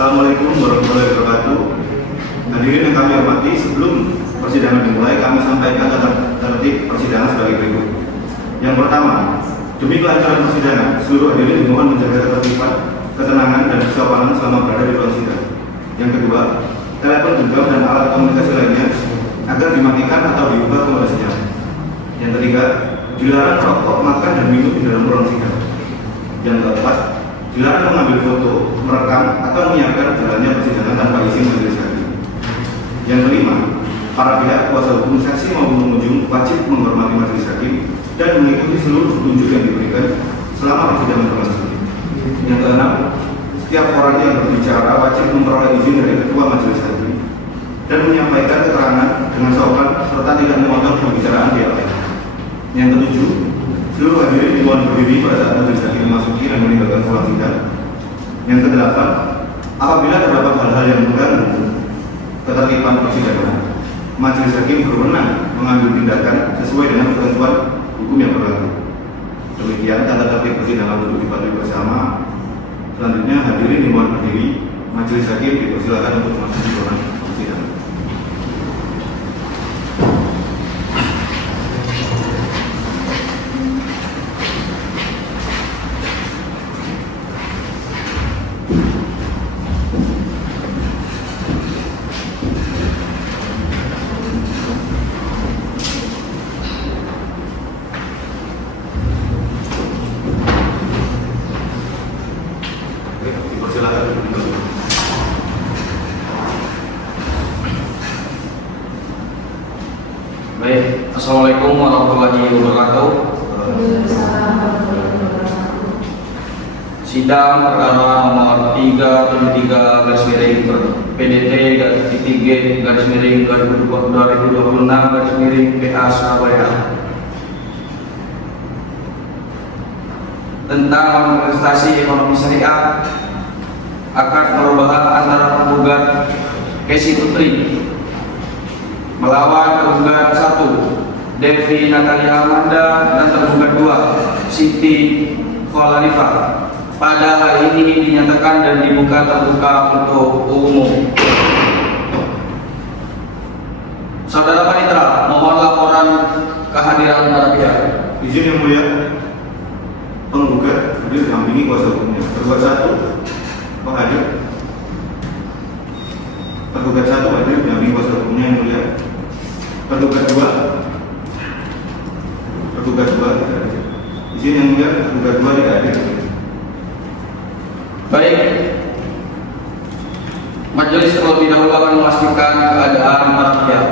Assalamualaikum warahmatullahi wabarakatuh. Hadirin yang kami hormati, sebelum persidangan dimulai, kami sampaikan tertib persidangan sebagai berikut. Yang pertama, demi kelancaran persidangan, seluruh hadirin dimohon menjaga ketertiban, ketenangan, dan kesopanan selama berada di ruang sidang. Yang kedua, telepon genggam dan alat komunikasi lainnya agar dimatikan atau diubah ke mode senyap. Yang ketiga, dilarang merokok, makan, dan minum di dalam ruang sidang. Yang keempat, dilarang mengambil foto, merekam, atau menyiapkan jalannya persidangan tanpa izin majelis hakim. Yang kelima, para pihak kuasa hukum, saksi maupun pengunjung wajib menghormati majelis hakim dan mengikuti seluruh petunjuk yang diberikan selama persidangan berlangsung. Yang keenam, setiap orang yang berbicara wajib memperoleh izin dari ketua majelis hakim dan menyampaikan keterangan dengan sopan serta tidak memotong pembicaraan pihak lain. Yang ketujuh, seluruh hadirin dimohon berdiri pada saat majelis hakim memasuki dan meninggalkan ruang sidang. Yang kedelapan, apabila terdapat hal-hal yang mengganggu ketertiban persidangan, majelis hakim berwenang mengambil tindakan sesuai dengan ketentuan hukum yang berlaku. Demikian tata tertib persidangan untuk dipatuhi bersama. Selanjutnya hadirin dimohon berdiri. Majelis hakim dipersilakan untuk masuk di ruangan persidangan. Baik, Assalamualaikum warahmatullahi wabarakatuh. Sidang perkara nomor 373 garis miring PDT garis titik G garis miring 2026 garis miring PA Surabaya tentang manifestasi ekonomi syariah akad perubahan antara penggugat Kesi Putri melawan tergugat 1 Devi Natalia Amanda dan tergugat 2 Siti Khalifah pada hari ini dinyatakan dan dibuka terbuka untuk umum. Saudara Panitra, mohon laporan kehadiran para pihak. Izin yang mulia, penggugat hadir dampingi kuasa hukumnya. Tergugat 1 hadir. Tergugat 1 hadir dampingi kuasa hukumnya yang mulia. Tergugat 2 tidak hadir. Izin yang mulia, tergugat 2 tidak hadir. Baik, majelis terlebih dahulu akan memastikan keadaan para pihak.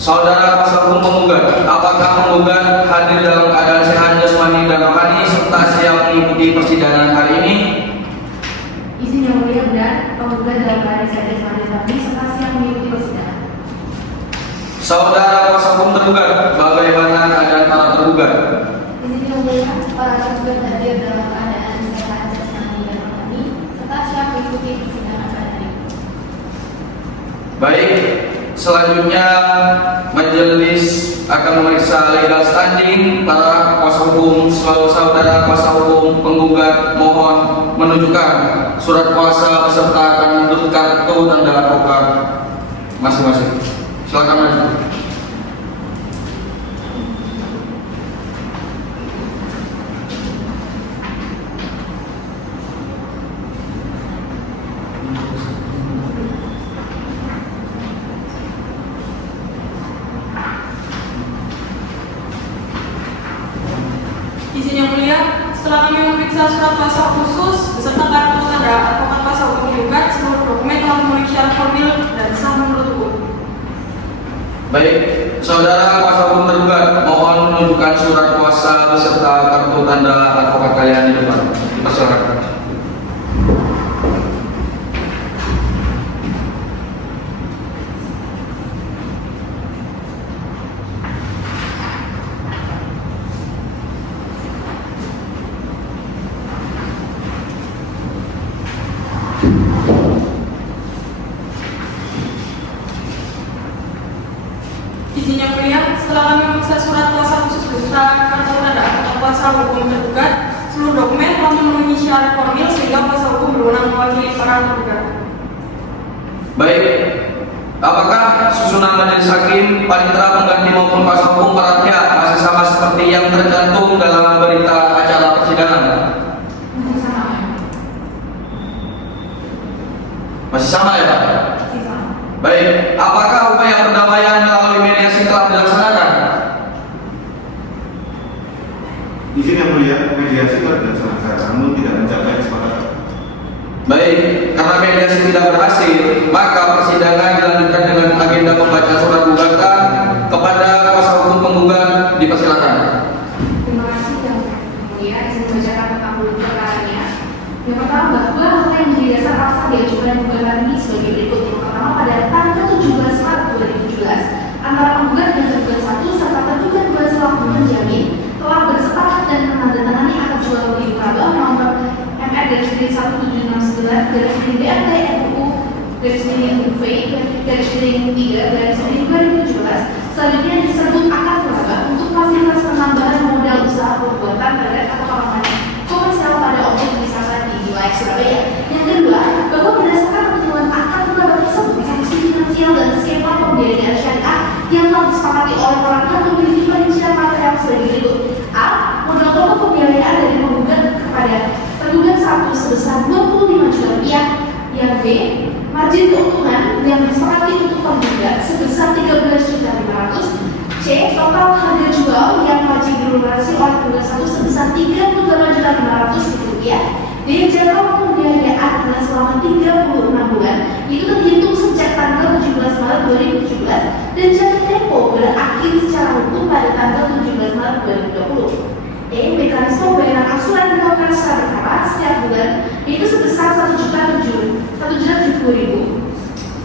Saudara kuasa hukum penggugat, apakah penggugat hadir dalam keadaan sehat jasmani dan rohani serta siap mengikuti persidangan hari ini? Izin yang mulia benar, penggugat dalam keadaan sehat jasmani dan rohani serta siap mengikuti persidangan. Saudara kuasa hukum tergugat, bagaimana keadaan para tergugat? Izin yang mulia, para tergugat hadir dalam keadaan sehat jasmani dan rohani serta siap mengikuti persidangan pada hari ini. Baik, selanjutnya majelis akan memeriksa legal standing para kuasa hukum. Saudara kuasa hukum penggugat mohon menunjukkan surat kuasa beserta tanda kartu tanda advokat masing-masing. Silakan maju. Izin yang mulia, setelah kami memeriksa surat kuasa khusus beserta kartu tanda advokat kuasa hukum penggugat, seluruh dokumen telah memenuhi syarat formil dan sah menurut hukum. Baik, saudara kuasa hukum tergugat mohon menunjukkan surat kuasa beserta kartu tanda advokat kalian di depan. Dipersilakan. Izin yang mulia, setelah kami memeriksa surat kuasa khusus beserta kartu tanda advokat kuasa hukum tergugat, seluruh dokumen telah memenuhi syarat formil sehingga kuasa hukum berwenang mewakili para tergugat. Baik, apakah susunan majelis hakim, panitera pengganti maupun kuasa hukum para pihak masih sama seperti yang tercantum dalam berita acara persidangan? Masih sama ya Pak? Baik, apakah upaya perdamaian melalui mediasi telah dilaksanakan? Izin yang mulia, mediasi telah dilaksanakan, namun tidak mencapai kesepakatan. Baik, karena mediasi tidak berhasil, maka persidangan dilanjutkan dengan agenda pembacaan surat gugatan kepada kuasa hukum penggugat. Dipersilakan. Terima kasih yang mulia, izin membacakan tentang perkaranya. Yang pertama, bahwa apa yang menjadi dasar paksa diajukan gugatan ini sebagai berikut. Yang pertama, pada tanggal 17 Maret 2017, antara penggugat dan tergugat 1 serta tergugat 2 selaku penjamin telah bersepakat dan menandatangani akad jual beli laba nomor MR-17/DATU/UV/3/2017. Selanjutnya disebut akad laba untuk fasilitas penambahan modal usaha perbuatan terhadap atau pengembangan komersial pada objek wisata di wilayah Surabaya. Yang kedua, bahwa berdasarkan ketentuan akad laba tersebut, sanksi finansial dan skema pembiayaan syariah yang telah disepakati oleh para pihak memiliki perincian material sebagai berikut. A. Modal pokok pembiayaan dari penggugat kepada tergugat 1 sebesar 25 juta rupiah. Yang B. Margin keuntungan yang disepakati untuk penggugat sebesar 13.500.000. C. Total harga jual yang wajib dilunasi oleh tergugat 1 sebesar 38.500.000 rupiah. D. Jangka pembiayaan dengan selama 36 bulan itu terhitung sejak tanggal 17 Maret 2017 dan jatuh tempo berakhir secara hukum pada tanggal 17 Maret 2020. E. Mekanisme pembayaran angsuran dilakukan secara bertahap setiap bulan yaitu sebesar 1.070.000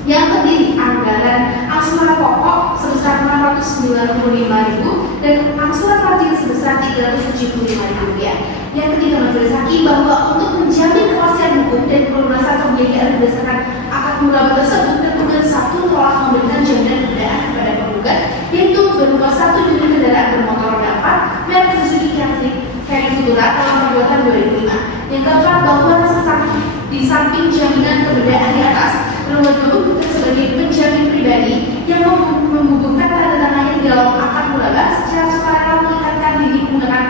yang terdiri anggaran angsuran pokok sebesar 695.000 dan angsuran margin sebesar 375.000 rupiah. Yang ketiga, majelis hakim bahwa untuk menjamin kepastian hukum dan pelunasan pembiayaan berdasarkan akad mulaba tersebut, tergugat 1 telah memberikan jaminan kendaraan kepada penggugat yaitu berupa 1 unit kendaraan bermotor roda 4 merek Suzuki Carry Futura dalam perbuatan 2005. Yang keempat, bahwa di samping jaminan keberadaan di atas, tergugat bukan sebagai penjamin pribadi yang menggugurkan tanda tangannya di dalam akad mulaba secara sukarela mengikatkan diri menggunakan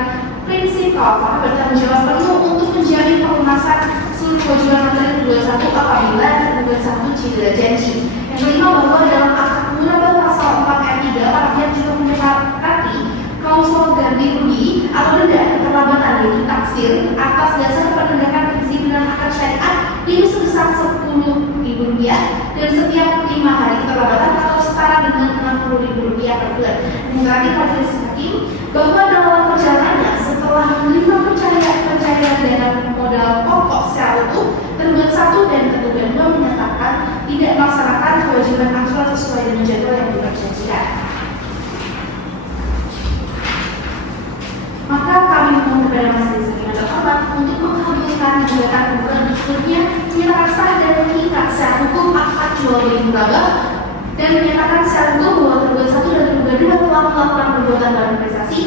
prinsip bahwa bertanggung jawab penuh untuk menjamin pelunasan seluruh kewajiban materi tergugat 1 apabila tergugat 1 cedera janji. Yang kelima, bahwa dalam akad mulaba pasal 4 ayat 3 para pihak juga menyepakati klausul ganti rugi atau denda keterlambatan yang ditaksir atas dasar penegakan prinsip dan akad syariat itu sebesar 10.000 rupiah dan setiap 5 hari keterlambatan atau setara dengan 60.000 rupiah per bulan. Mengenai majelis hakim bahwa dalam perjalanannya setelah menerima pencairan dana modal pokok secara utuh, tergugat 1 dan tergugat 2 menyatakan tidak melaksanakan kewajiban angsuran sesuai dengan jadwal yang diperjanjikan. Maka kami mohon kepada majelis hakim yang terhormat untuk mengabulkan gugatan penggugat berikutnya menyatakan sah dan mengikat secara hukum akad jual beli mulaba dan menyatakan secara hukum bahwa tergugat 1 dan tergugat 2 telah melakukan perbuatan dalam prestasi,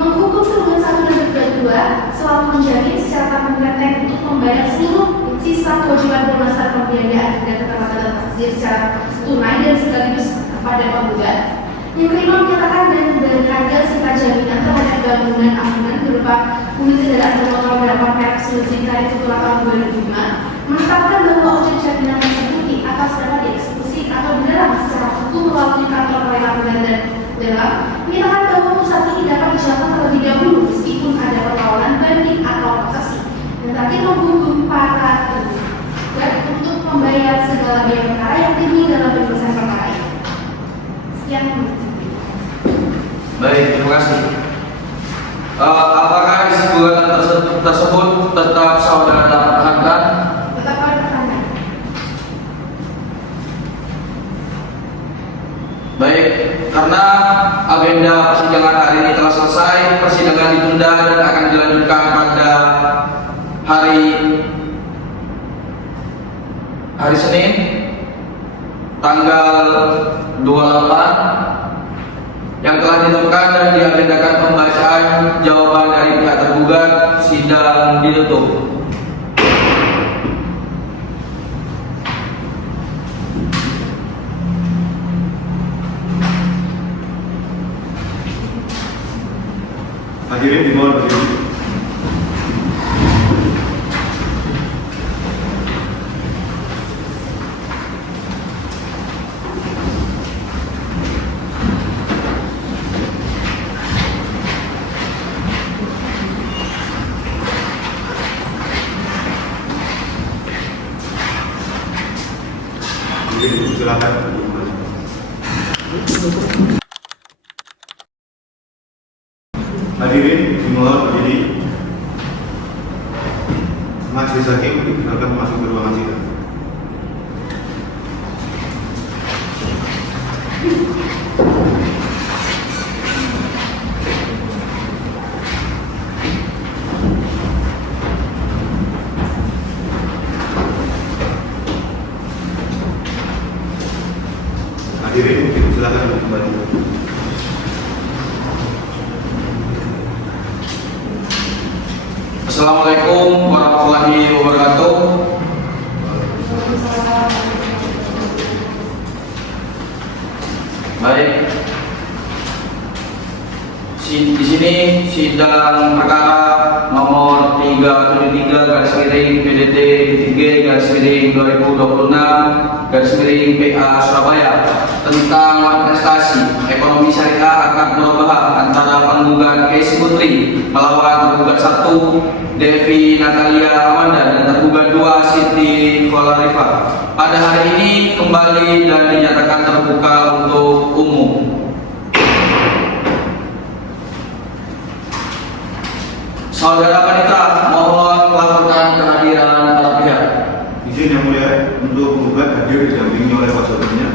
menghukum tergugat 1 dan tergugat 2 selaku menjamin secara tanggung-tanggung untuk membayar seluruh sisa kewajiban pelunasan pembiayaan dan keterlambatan taksir secara tunai dan sekaligus kepada penggugat. Yang kelima, menyatakan dan berharga sisa jaminan terhadap bangunan amanah berupa unit kendaraan bermotor berapa merek Suzuki Carry Futura tahun 2005, menetapkan bahwa objek jaminan tersebut di atas dapat dieksekusi atau dilarang secara hukum melalui kantor pengadilan dan dalam menyatakan bahwa pusat ini dapat dijalankan terlebih dahulu meskipun ada perlawanan banding atau kasasi. Dan terakhir, menghukum para tergugat untuk membayar segala biaya perkara yang timbul dalam penyelesaian perkara ini. Sekian. Baik, terima kasih. Apakah isi gugatan tersebut tetap saudara pertahankan? Tetap pertahankan. Baik, karena agenda persidangan hari ini telah selesai, persidangan ditunda dan akan dilanjutkan pada hari Senin tanggal 28 yang telah ditentukan dan diagendakan pembacaan jawaban dari pihak tergugat. sidang ditutup. Hadirin dimohon berdiri. Silakan. Hadirin dimohon berdiri. Majelis hakim dipersilakan masuk ke ruangan sidang. Hadirin silakan kembali. Assalamualaikum warahmatullahi wabarakatuh. Baik. Di sini sidang perkara nomor 373/PDT-PDT-2026/PA Surabaya tentang manifestasi ekonomi syariah akad murabahah antara penggugat Casey Putri melawan tergugat 1 Devi Natalia Amanda dan tergugat 2 Siti Kholarifa pada hari ini kembali dan dinyatakan terbuka untuk umum. Saudara Panitra, mohon melaporkan kehadiran para pihak. Izin yang mulia untuk penggugat hadir didampingi oleh kuasa hukumnya.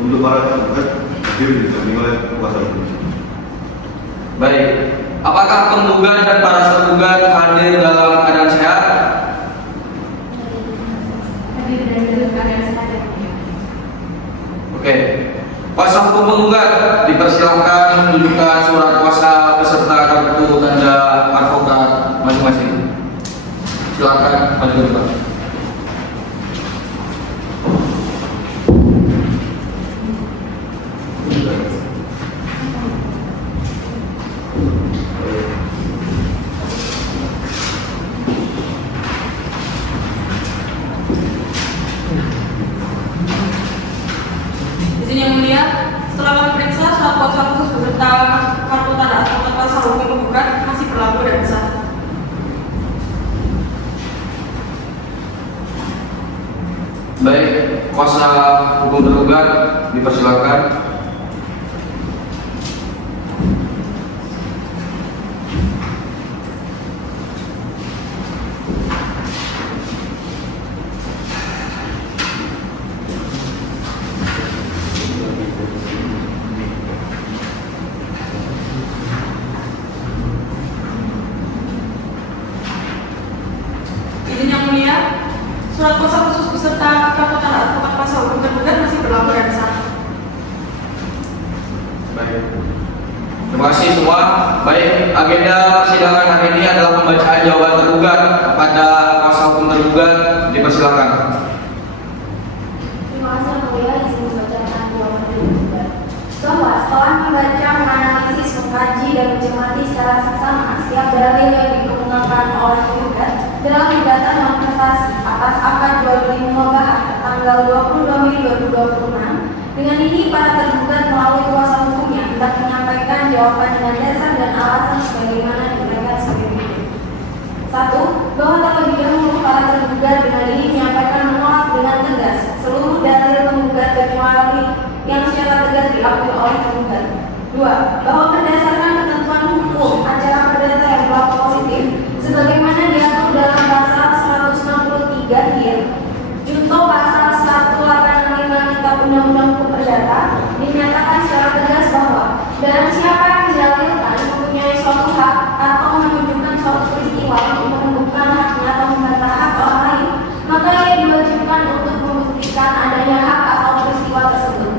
Untuk para tergugat hadir didampingi oleh kuasa hukumnya. Baik, apakah penggugat dan para tergugat hadir dalam keadaan sehat? Hadir dalam keadaan sehat. Oke. Kuasa hukum penggugat dipersilahkan menunjukkan surat kuasa beserta kartu tanda advokat masing-masing. Silakan maju ke depan. Izin yang mulia, setelah kami periksa surat kuasa khusus beserta kartu tanda advokat kuasa hukum penggugat masih berlaku dan sah. Baik, kuasa hukum tergugat dipersilakan. Izin yang mulia, surat kuasa khusus beserta kartu tanda advokat kuasa hukum tergugat masih berlaku dan sah. Baik. Terima kasih semua. Baik, agenda persidangan hari ini adalah pembacaan jawaban tergugat kepada kuasa hukum tergugat. Dipersilakan. Terima kasih yang mulia, izin membacakan jawaban tergugat. Bahwa setelah membaca, menganalisis, mengkaji dan mencermati secara seksama setiap dalil yang dikemukakan oleh penggugat dalam gugatan manifestasi atas akad jual beli murabahah tanggal 22 Mei 2026. Dengan ini para tergugat melalui kuasa hukumnya hendak menyampaikan jawaban dengan dasar dan alasan sebagaimana diuraikan sebagai berikut. 1. Bahwa terlebih dahulu para tergugat dengan ini menyampaikan menolak dengan tegas seluruh dalil penggugat kecuali yang secara tegas diakui oleh penggugat. 2. Bahwa berdasarkan ketentuan hukum acara perdata yang berlaku positif sebagaimana diatur dalam pasal 163 DIR junto pasal 185 Kitab Undang-Undang Hukum Perdata dinyatakan secara tegas bahwa barang siapa yang didalilkan mempunyai suatu hak atau menunjukkan suatu peristiwa untuk menentukan haknya atau membantah hak orang lain, maka ia diwajibkan untuk membuktikan adanya hak atau peristiwa tersebut.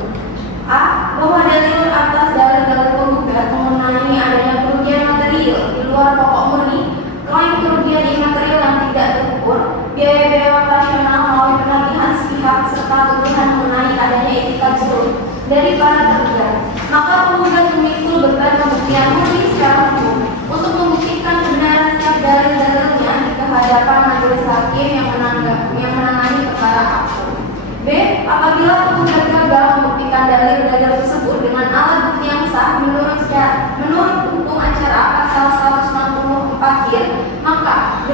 A. Bahwa dalil atas dalil-dalil penggugat mengenai adanya kerugian material di luar pokok murni, klaim kerugian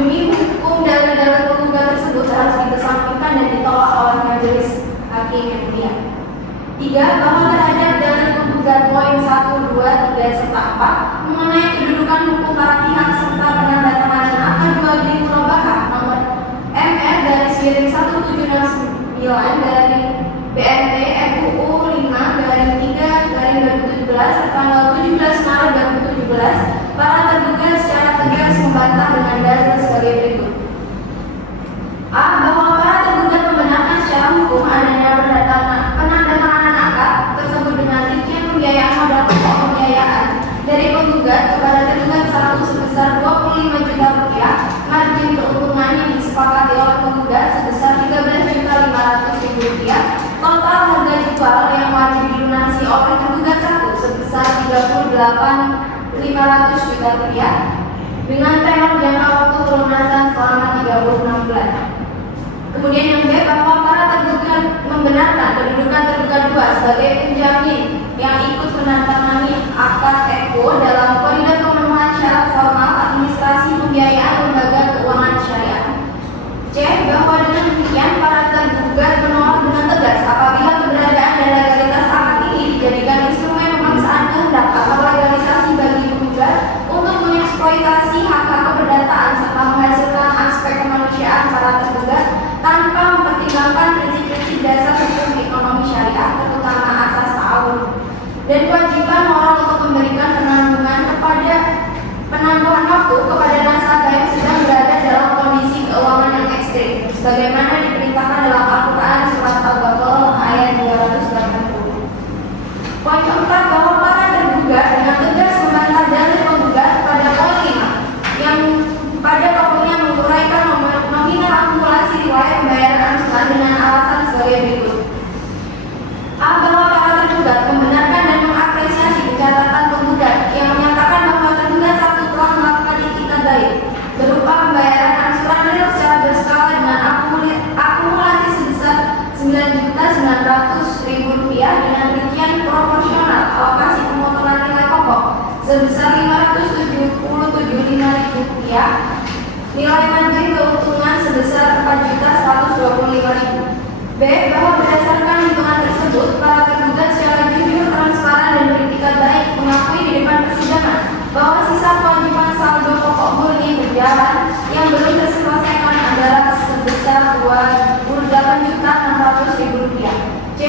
Demi hukum dalil-dalil penggugat tersebut harus dikesampingkan dan ditolak oleh majelis hakim yang mulia. 3. Bahwa terhadap dalil penggugat poin 1, 2, 3, serta 4 mengenai kedudukan hukum para pihak serta penandatanganan akad jual beli murabahah nomor MR /1769 dari BNT FUU 5/3/2017 tanggal 17 Maret 2017, para tergugat secara tegas membantah dengan dalil sebagai berikut. A. Bahwa para tergugat membenarkan secara hukum adanya penandatanganan akad tersebut dengan rincian pembiayaan modal pokok pembiayaan dari penggugat kepada tergugat 1 sebesar 25 juta rupiah, margin keuntungan yang disepakati oleh penggugat sebesar 13.500.000 rupiah, total harga jual yang wajib dilunasi oleh tergugat 1 sebesar 38.500 juta rupiah dengan tenor jangka waktu pelunasan selama 36 bulan. Kemudian yang B, bahwa para tergugat membenarkan kedudukan tergugat 2 sebagai penjamin yang ikut menandatangani akad ECO dalam koridor pemenuhan syarat formal administrasi pembiayaan lembaga keuangan syariah. C. Bahwa dengan demikian para tergugat menolak dengan tegas apabila keberadaan dan legalitas akad ini dijadikan instrumen pemaksaan kehendak atau legalisasi bagi penggugat untuk mengeksploitasi hak-hak keperdataan serta menghasilkan aspek kemanusiaan para tergugat tanpa mempertimbangkan prinsip-prinsip dasar hukum ekonomi syariah terutama asas ta'awun dan kewajiban moral untuk memberikan penangguhan waktu kepada nasabah yang sedang berada dalam kondisi keuangan yang ekstrim sebagaimana diperintahkan dalam Al-Quran surat Al-Baqarah ayat 280. Poin keempat, bahwa para tergugat dengan tegas membantah dalil penggugat pada poin 5 yang pada pokoknya menguraikan nominal akumulasi riwayat pembayaran angsuran dengan alasan sebagai berikut. A. Bahwa para tergugat membenarkan dan mengapresiasi catatan penggugat yang menyatakan bahwa tergugat 1 telah melakukan itikat baik berupa pembayaran angsuran real secara berskala dengan akumulasi sebesar Rp9.900.000 dengan rincian proporsional alokasi pemotongan nilai pokok sebesar Rp577.500, nilai margin keuntungan sebesar Rp4.125.000. B. Bahwa berdasarkan hitungan tersebut, para tergugat secara jujur, transparan, dan beritikat baik mengakui di depan persidangan bahwa sisa kewajiban saldo pokok murni berjalan yang belum terselesaikan adalah sebesar Rp28.600.000. C.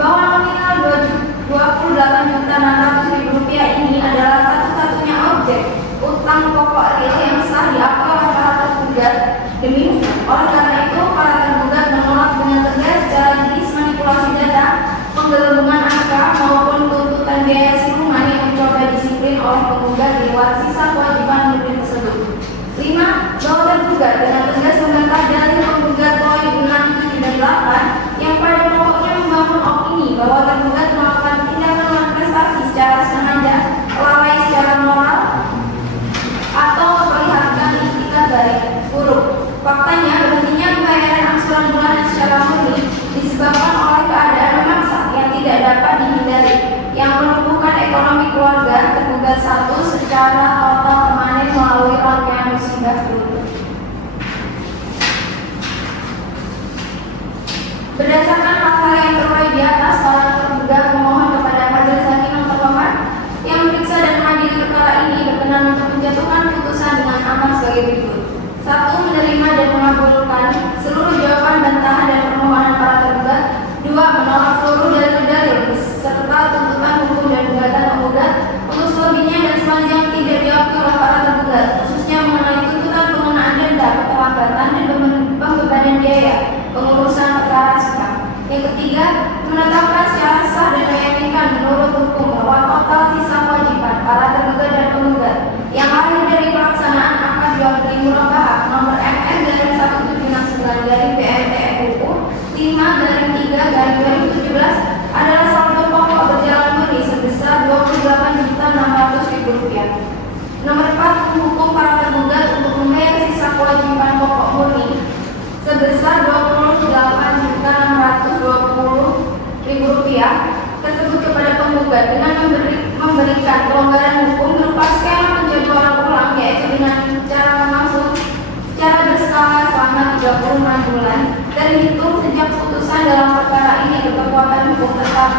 Bahwa nominal Rp28.600.000 ini adalah satu-satunya objek utang pokok real yang sah diakui oleh para tergugat demi hukum. Oleh karena itu, para tergugat menolak dengan tegas secara jenis manipulasi data, penggelembungan angka maupun tuntutan biaya siluman yang mencoba disiplin oleh penggugat di luar sisa kewajiban murni tersebut. 5. Bahwa tergugat dengan tegas membantah dalil penggugat poin 6, 7, dan 8 yang pada pokoknya membangun opini bahwa tergugat melakukan tindakan manifestasi secara sengaja, lalai secara moral, atau memperlihatkan itikat baik buruk. Faktanya, berhentinya pembayaran angsuran bulanan secara murni disebabkan oleh keadaan memaksa yang tidak dapat dihindari yang melumpuhkan ekonomi keluarga tergugat 1 secara total permanen melalui rangkaian musibah berikut. Berdasarkan hal-hal yang terkait di atas, para tergugat memohon kepada majelis hakim yang terhormat yang memeriksa dan mengadili perkara ini berkenan untuk menjatuhkan putusan dengan amat sebagai berikut. 1. Menerima dan mengabulkan seluruh jawaban bantahan dan permohonan para tergugat. 2. Menolak seluruh dalil-dalil serta tuntutan hukum dan gugatan penggugat untuk selebihnya dan sepanjang tidak diakui oleh para tergugat, khususnya mengenai tuntutan pengenaan denda, keterlambatan, dan pembebanan biaya pengurusan perkara sidang. Yang ketiga, menetapkan secara sah dan meyakinkan menurut hukum bahwa total sisa kewajiban para tergugat dan penggugat yang lahir dari pelaksanaan akad jual beli murabahah nomor MN dari 1769 dari BNT FUU 5/3/2017 adalah saldo pokok berjalan murni sebesar Rp28.600.000. Nomor 4, menghukum para tergugat untuk membayar sisa kewajiban pokok murni sebesar Rp28.620.000 tersebut kepada penggugat dengan memberikan pelonggaran hukum berupa skema penjadwalan ulang, yaitu dengan cara memaksud 36 bulan terhitung sejak putusan dalam perkara ini berkekuatan hukum tetap.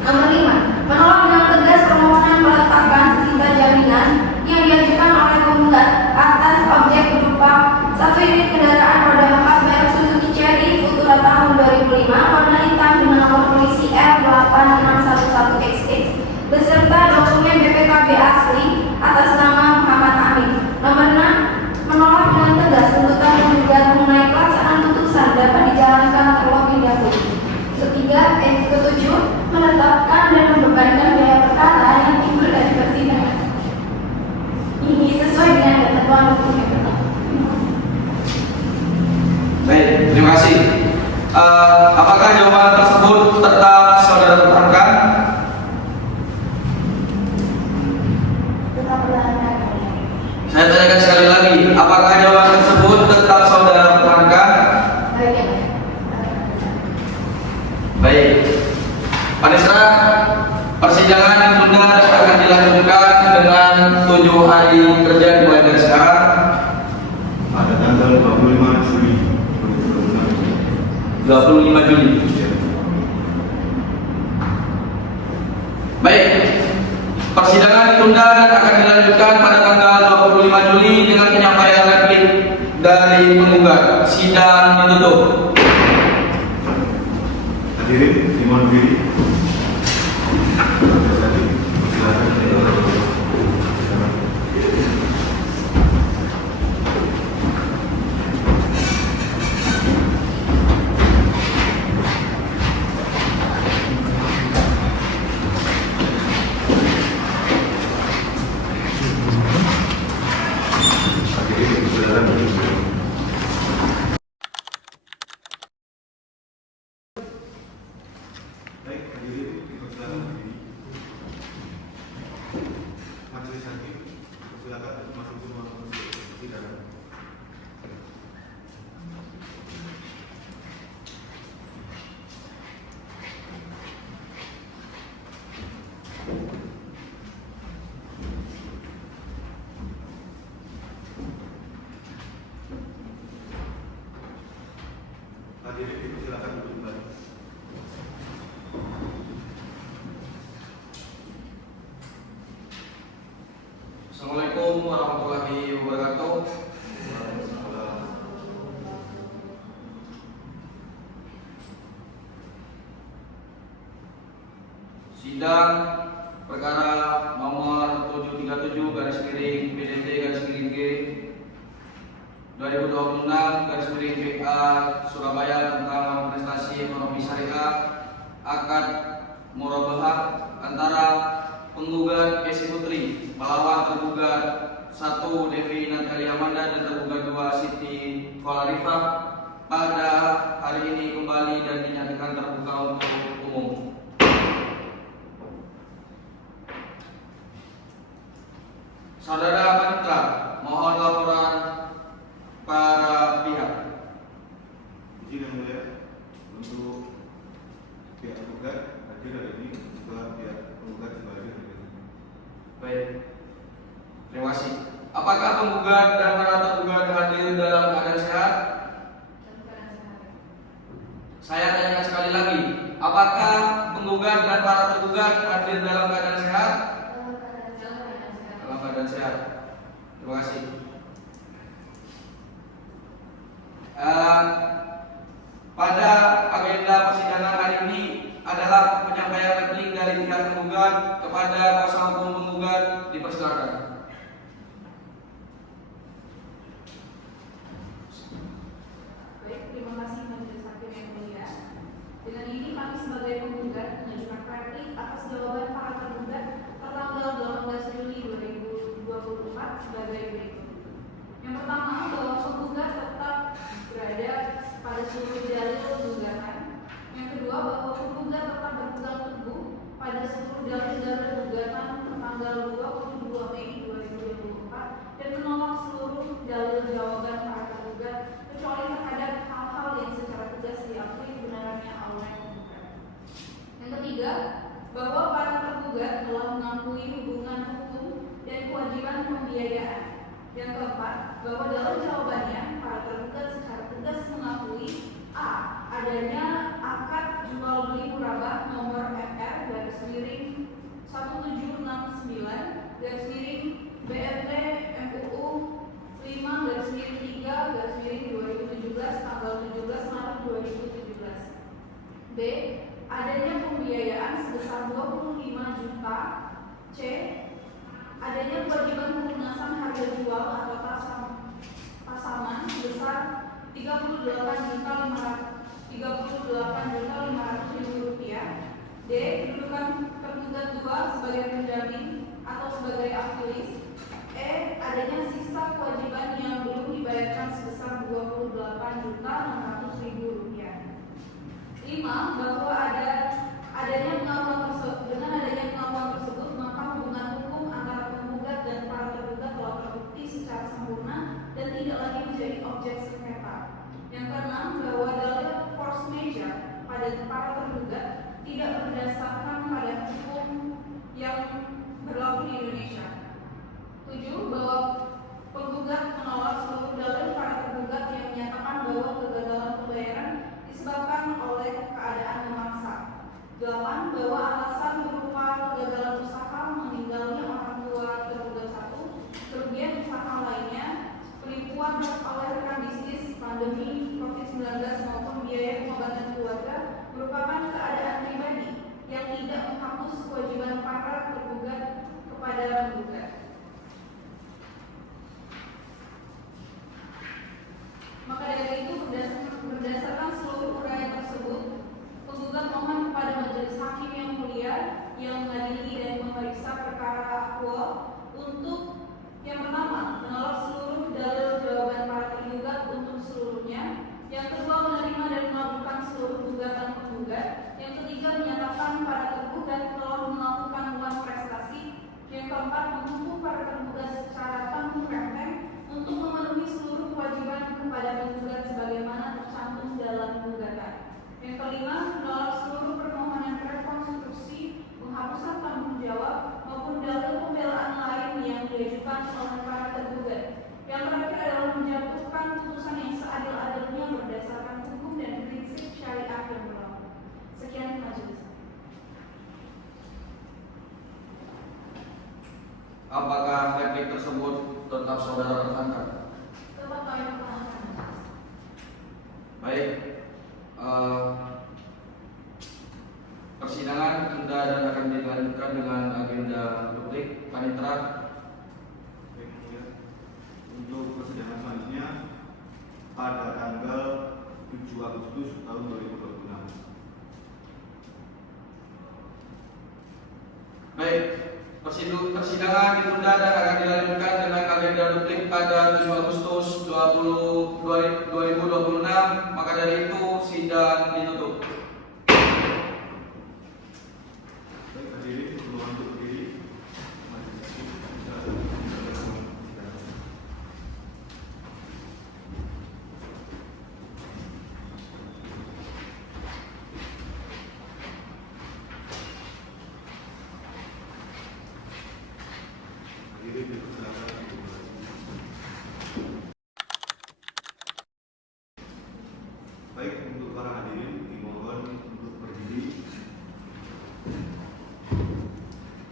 Nomor 5. Menolak dengan tegas permohonan peletakan sisa jaminan yang diajukan oleh penggugat atas objek berupa 1 unit kendaraan roda 4 merek Suzuki Cherry Futura tahun 2005 warna hitam dengan nomor polisi R8611XX beserta dokumen BPKB asli atas nama Muhammad Amin. Nomor 6. Menolak dengan tegas tuntutan penggugat mengenai pelaksanaan putusan dapat dijalankan terlebih dahulu. Ketujuh, menetapkan dan membebankan biaya perkara yang timbul dari persidangan. Ini sesuai dengan ketentuan hukum yang berlaku. Baik, terima kasih. Apakah jawaban tersebut tetap saudara pertahankan? Tetap pertahankan. Saya tanyakan sekali lagi, apakah jawaban tersebut tetap saudara pertahankan? Baik ya. Baik. Panitra, persidangan ditunda dan akan dilanjutkan dengan 7 hari kerja dimulai dari sekarang. Pada tanggal 25 Juli 25 Juli. Baik. Persidangan ditunda dan akan dilanjutkan pada tanggal 25 Juli dengan penyampaian replik dari penggugat. Sidang ditutup. Hadirin dimohon berdiri. Hadirin silakan berdiri. Baik, hadirin silakan berdiri. Majelis hakim, silakan masuk ke ruang persidangan. Hadirin silakan duduk kembali. Assalamualaikum warahmatullahi wabarakatuh. Sidang perkara nomor 737 garis miring PDT garis miring G 2026 garis miring PA Surabaya tentang prestasi ekonomi syariah akad murabahah antara penggugat Kesi Putri melawan tergugat 1 Devi Natalia Amanda dan tergugat 2 Siti Kolarifah pada hari ini kembali dan dinyatakan terbuka untuk umum. Saudara Panitra, mohon laporan para pihak. Izin yang mulia untuk pihak penggugat hadir hari ini, juga pihak penggugat juga hadir hari ini. Baik, terima kasih. Apakah penggugat dan para tergugat hadir dalam keadaan sehat? Saya tanyakan sekali lagi, apakah penggugat dan para tergugat hadir dalam keadaan sehat? Dalam keadaan sehat. Terima kasih. Pada agenda persidangan hari ini adalah penyampaian replik dari pihak penggugat kepada kuasa hukum penggugat. Dipersilakan. Baik, terima kasih Majelis Hakim yang mulia. Dengan ini kami sebagai penggugat mengajukan replik atas jawaban para tergugat tertanggal 18 Juli 2024 sebagai berikut. Yang pertama, bahwa penggugat tetap berada pada seluruh dalil gugatan. Yang kedua, bahwa penggugat tetap berpegang teguh pada seluruh dalil-dalil gugatan tertanggal 22 Mei 2024 dan menolak seluruh dalil jawaban para tergugat kecuali terhadap hal-hal yang secara tegas diakui kebenarannya oleh penggugat. Yang ketiga, bahwa para tergugat telah mengakui hubungan hukum dan kewajiban pembiayaan Yang keempat, bahwa dalam jawabannya para tergugat secara tegas mengakui a. adanya akad jual beli murabah nomor FR /1769 BRT MUU 5/3/2017 tanggal 17 Maret 2017. B. adanya pembiayaan sebesar 25 juta. C. adanya kewajiban pelunasan harga jual atau pasaman sebesar 38.500.000 rupiah. D. kedudukan tergugat 2 sebagai penjamin atau sebagai afilis. E. adanya sisa kewajiban yang belum dibayarkan sebesar 28.600.000 rupiah. 5. bahwa adanya pengakuan tersebut, dengan adanya pengakuan tersebut maka hubungan hukum antara penggugat dan para tergugat telah terbukti secara sempurna dan tidak lagi menjadi objek sengketa. Yang keenam, bahwa dalil force majeure pada para tergugat tidak berdasarkan pada hukum yang berlaku di Indonesia. 7. bahwa penggugat menolak seluruh dalil para tergugat yang menyatakan bahwa kegagalan pembayaran disebabkan oleh keadaan memaksa. 8. bahwa alasan berupa kegagalan usaha, meninggalnya orang tua tergugat 1, kerugian usaha lainnya, penipuan oleh rekan bisnis, pandemi COVID-19 maupun biaya pengobatan keluarga merupakan keadaan pribadi yang tidak menghapus kewajiban para tergugat kepada penggugat. Maka dari itu, berdasarkan seluruh uraian tersebut, penggugat mohon kepada majelis hakim yang mulia yang mengadili dan memeriksa perkara aktual untuk yang pertama, menolak seluruh dalil jawaban para tergugat untuk seluruhnya. Yang kedua, menerima dan mengabulkan seluruh gugatan penggugat. Yang ketiga, menyatakan para tergugat telah melakukan uang prestasi. Yang keempat, mendukung para tergugat secara tanggung-tanggung untuk memenuhi seluruh kewajiban kepada penggugat sebagaimana tercantum dalam gugatan. Yang kelima, menolak seluruh permohonan rekonstruksi, penghapusan tanggung jawab maupun dalil pembelaan lain yang diajukan oleh para tergugat. Yang terakhir adalah menjatuhkan putusan yang seadil-adilnya berdasarkan hukum dan prinsip syariat yang berlaku. Sekian majelis. Apakah replik tersebut tetap saudara pertahankan? Tetap kami pertahankan. Baik. Persidangan ditunda dan akan dilanjutkan dengan agenda duplik. Panitera. Untuk persidangan selanjutnya pada tanggal 7 Agustus tahun 2026. Baik. Persidangan ditunda dan akan dilanjutkan dengan agenda duplik pada 7 Agustus 2026. Maka dari itu sidang ditutup. Baik, hadirin, permohonan untuk berdiri. Hadirin dipersilakan. Baik, untuk para hadirin dimohon untuk berdiri.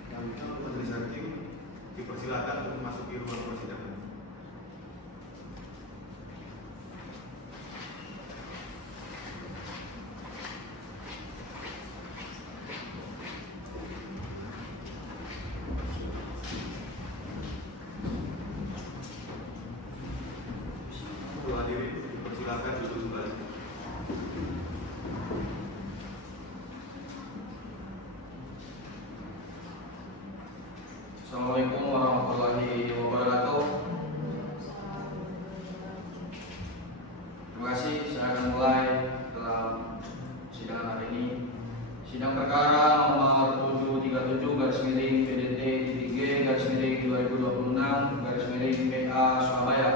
Yang majelis hakim dipersilakan untuk memasuki ruang persidangan. Untuk hadirin dipersilakan duduk kembali. Assalamualaikum warahmatullahi wabarakatuh. Terima kasih. Saya akan mulai dalam sidang hari ini. Sidang perkara nomor 737/PDT-G/2026/PA Surabaya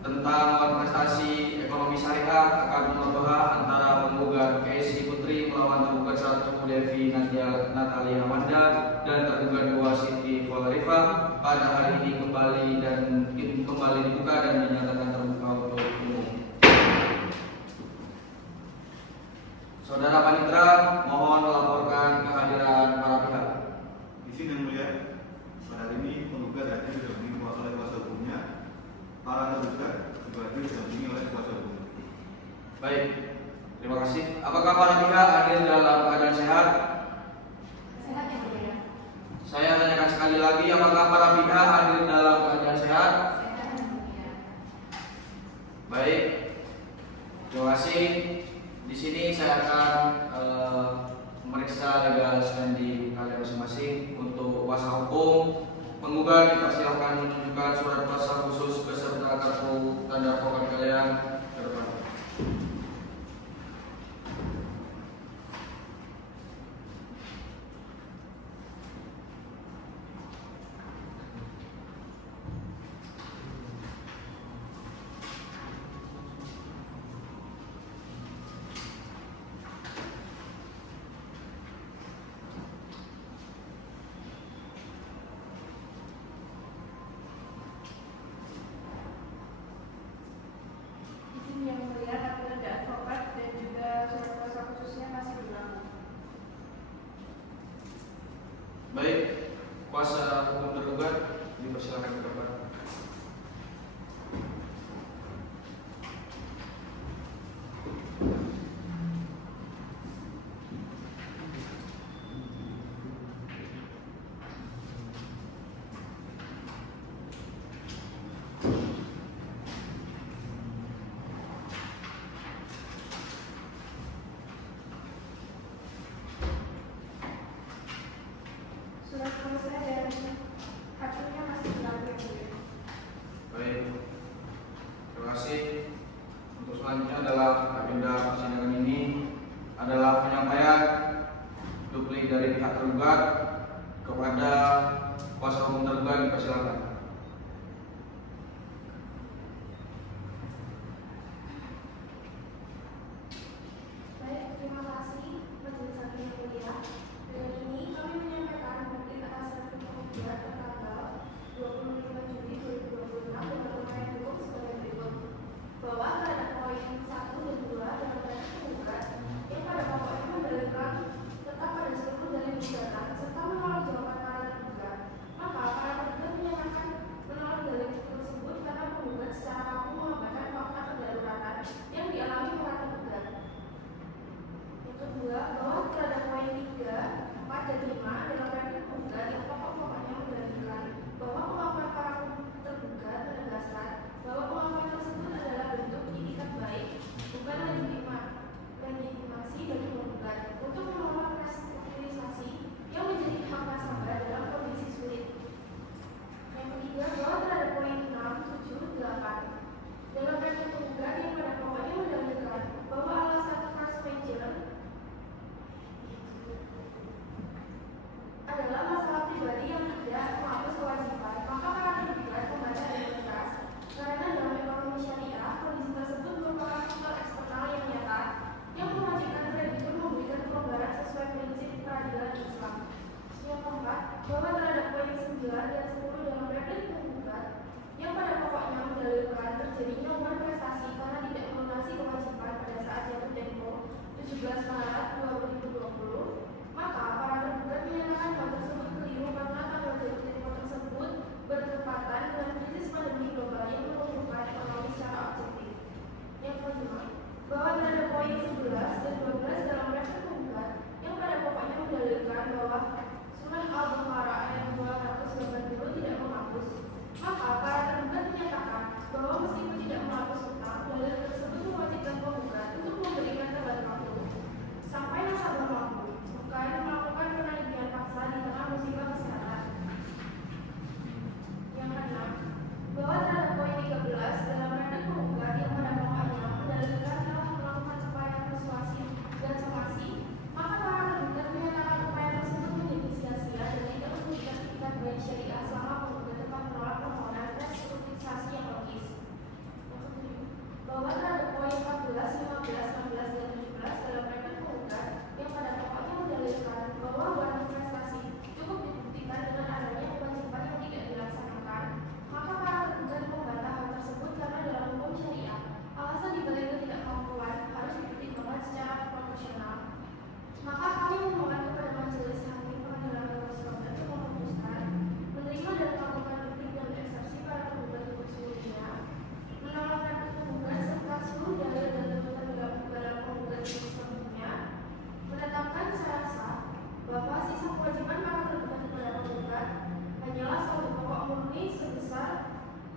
tentang prestasi ekonomi syariah akad munabaha antara penggugat KSI Putri melawan tergugat 1 Devi Natalia Amanda dan tergugat 2 Siti Fualarifa pada hari ini kembali Baik, terima kasih. Apakah para pihak hadir dalam keadaan sehat? Sehat yang mulia. Saya tanyakan sekali lagi, apakah para pihak hadir dalam keadaan sehat? Sehat yang mulia. Baik, terima kasih. Di sini saya akan memeriksa legal standing kalian masing-masing. Untuk kuasa hukum menggugat dipersilakan menunjukkan surat kuasa khusus beserta kartu tanda advokat kalian ke depan.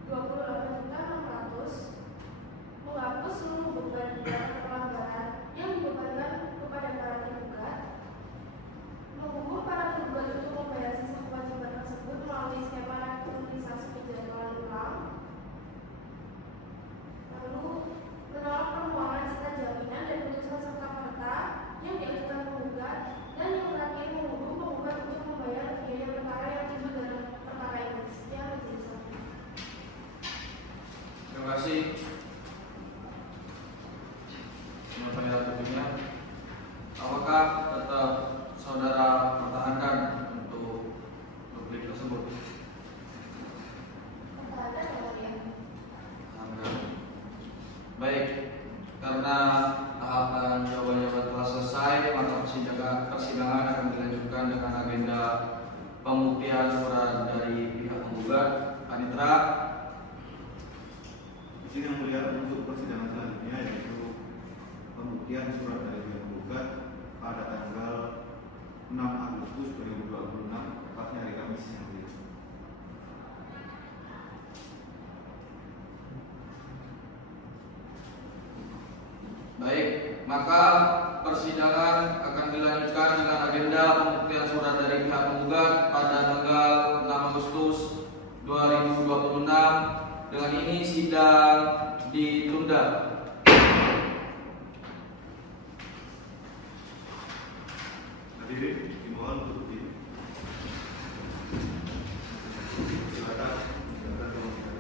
28.600 menghapus seluruh beban dan pelanggaran yang dibebankan kepada para tergugat, menghukum para tergugat untuk membayar sisa kewajiban tersebut melalui skema naturalisasi penjadwalan ulang, lalu menolak permohonan sita jaminan dan putusan serta-merta yang diajukan penggugat, dan yang terakhir menghukum penggugat untuk membayar biaya perkara yang timbul dalam perkara ini. Sekian majelis hakim. Terima kasih. Pertanyaan berikutnya, apakah tetap saudara pertahankan untuk replik tersebut? Pertahanan ya, Mulia. Pertahankan. Baik, karena tahapan jawaban-jawaban telah selesai, maka persidangan akan dilanjutkan dengan agenda pembuktian surat dari pihak penggugat. Panitra. Izin yang mulia, untuk persidangan selanjutnya yaitu pembuktian surat dari pihak penggugat pada tanggal 6 Agustus 2026, tepatnya hari Kamis yang mulia. Baik, maka persidangan akan dilanjutkan dengan agenda pembuktian surat dari pihak penggugat pada tanggal 6 Agustus 2026. Dengan ini sidang ditunda. Hadirin dimohon untuk berdiri. Silakan kemudian.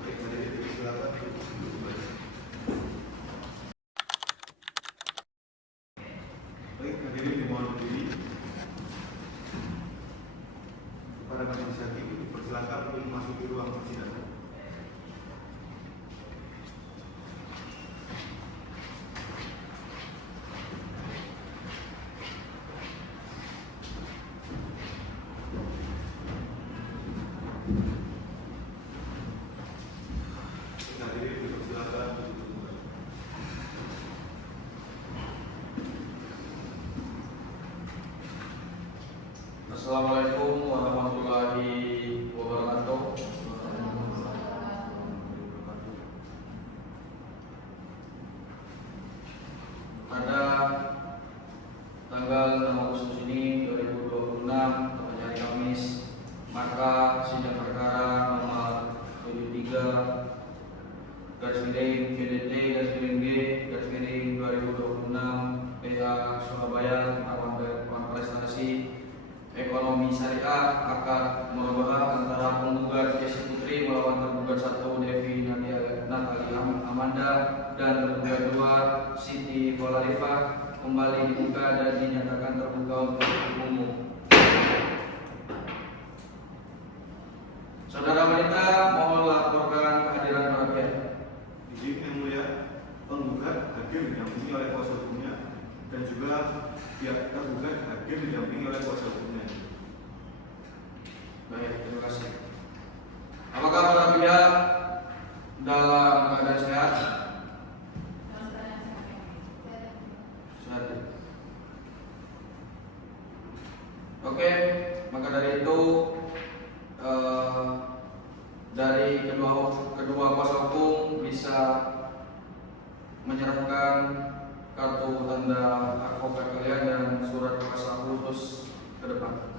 Baik, hadirin silakan duduk kembali. Baik, hadirin dimohon berdiri. Kepada majelis hakim dipersilakan untuk memasuki ruang persidangan. Hadirin dipersilakan untuk duduk kembali. Assalamualaikum warahmatullahi wabarakatuh. Pada tanggal 6 Agustus ini 2026, tepatnya hari Kamis, maka sidang perkara nomor 73 GDT G 2026 PH Surabaya tentang prestasi ekonomi syariah akad murabahah antara penggugat Yesi Putri melawan tergugat 1 Devi Natalia Amanda dan tergugat 2 Siti Polarifah kembali dibuka dan dinyatakan terbuka untuk umum. Saudara wanita, mohon laporkan kehadiran para pihak. Izin yang mulia, penggugat hadir didampingi oleh kuasa hukumnya dan juga pihak tergugat hadir didampingi oleh kuasa hukumnya. Baik, terima kasih. Apakah para pihak dalam keadaan sehat? Sehat. Oke, maka dari itu dari kedua kuasa hukum bisa menyerahkan kartu tanda advokat kalian dan surat kuasa khusus ke depan.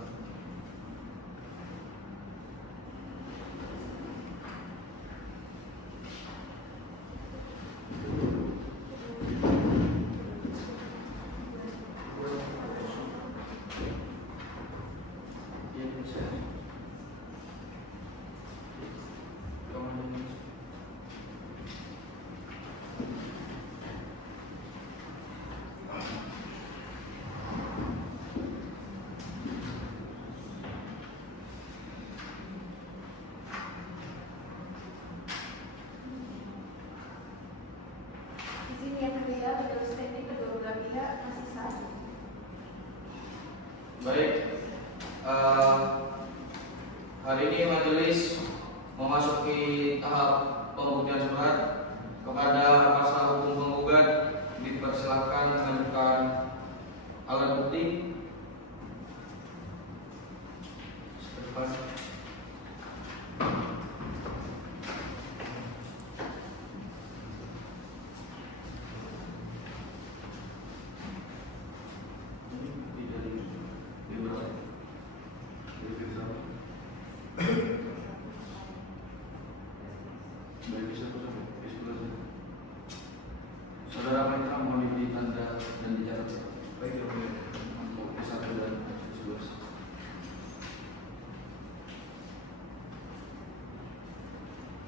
Izin yang mulia, menurut statement kedua belah pihak masih sah. Baik, hari ini majelis memasuki tahap pembuktian surat kepada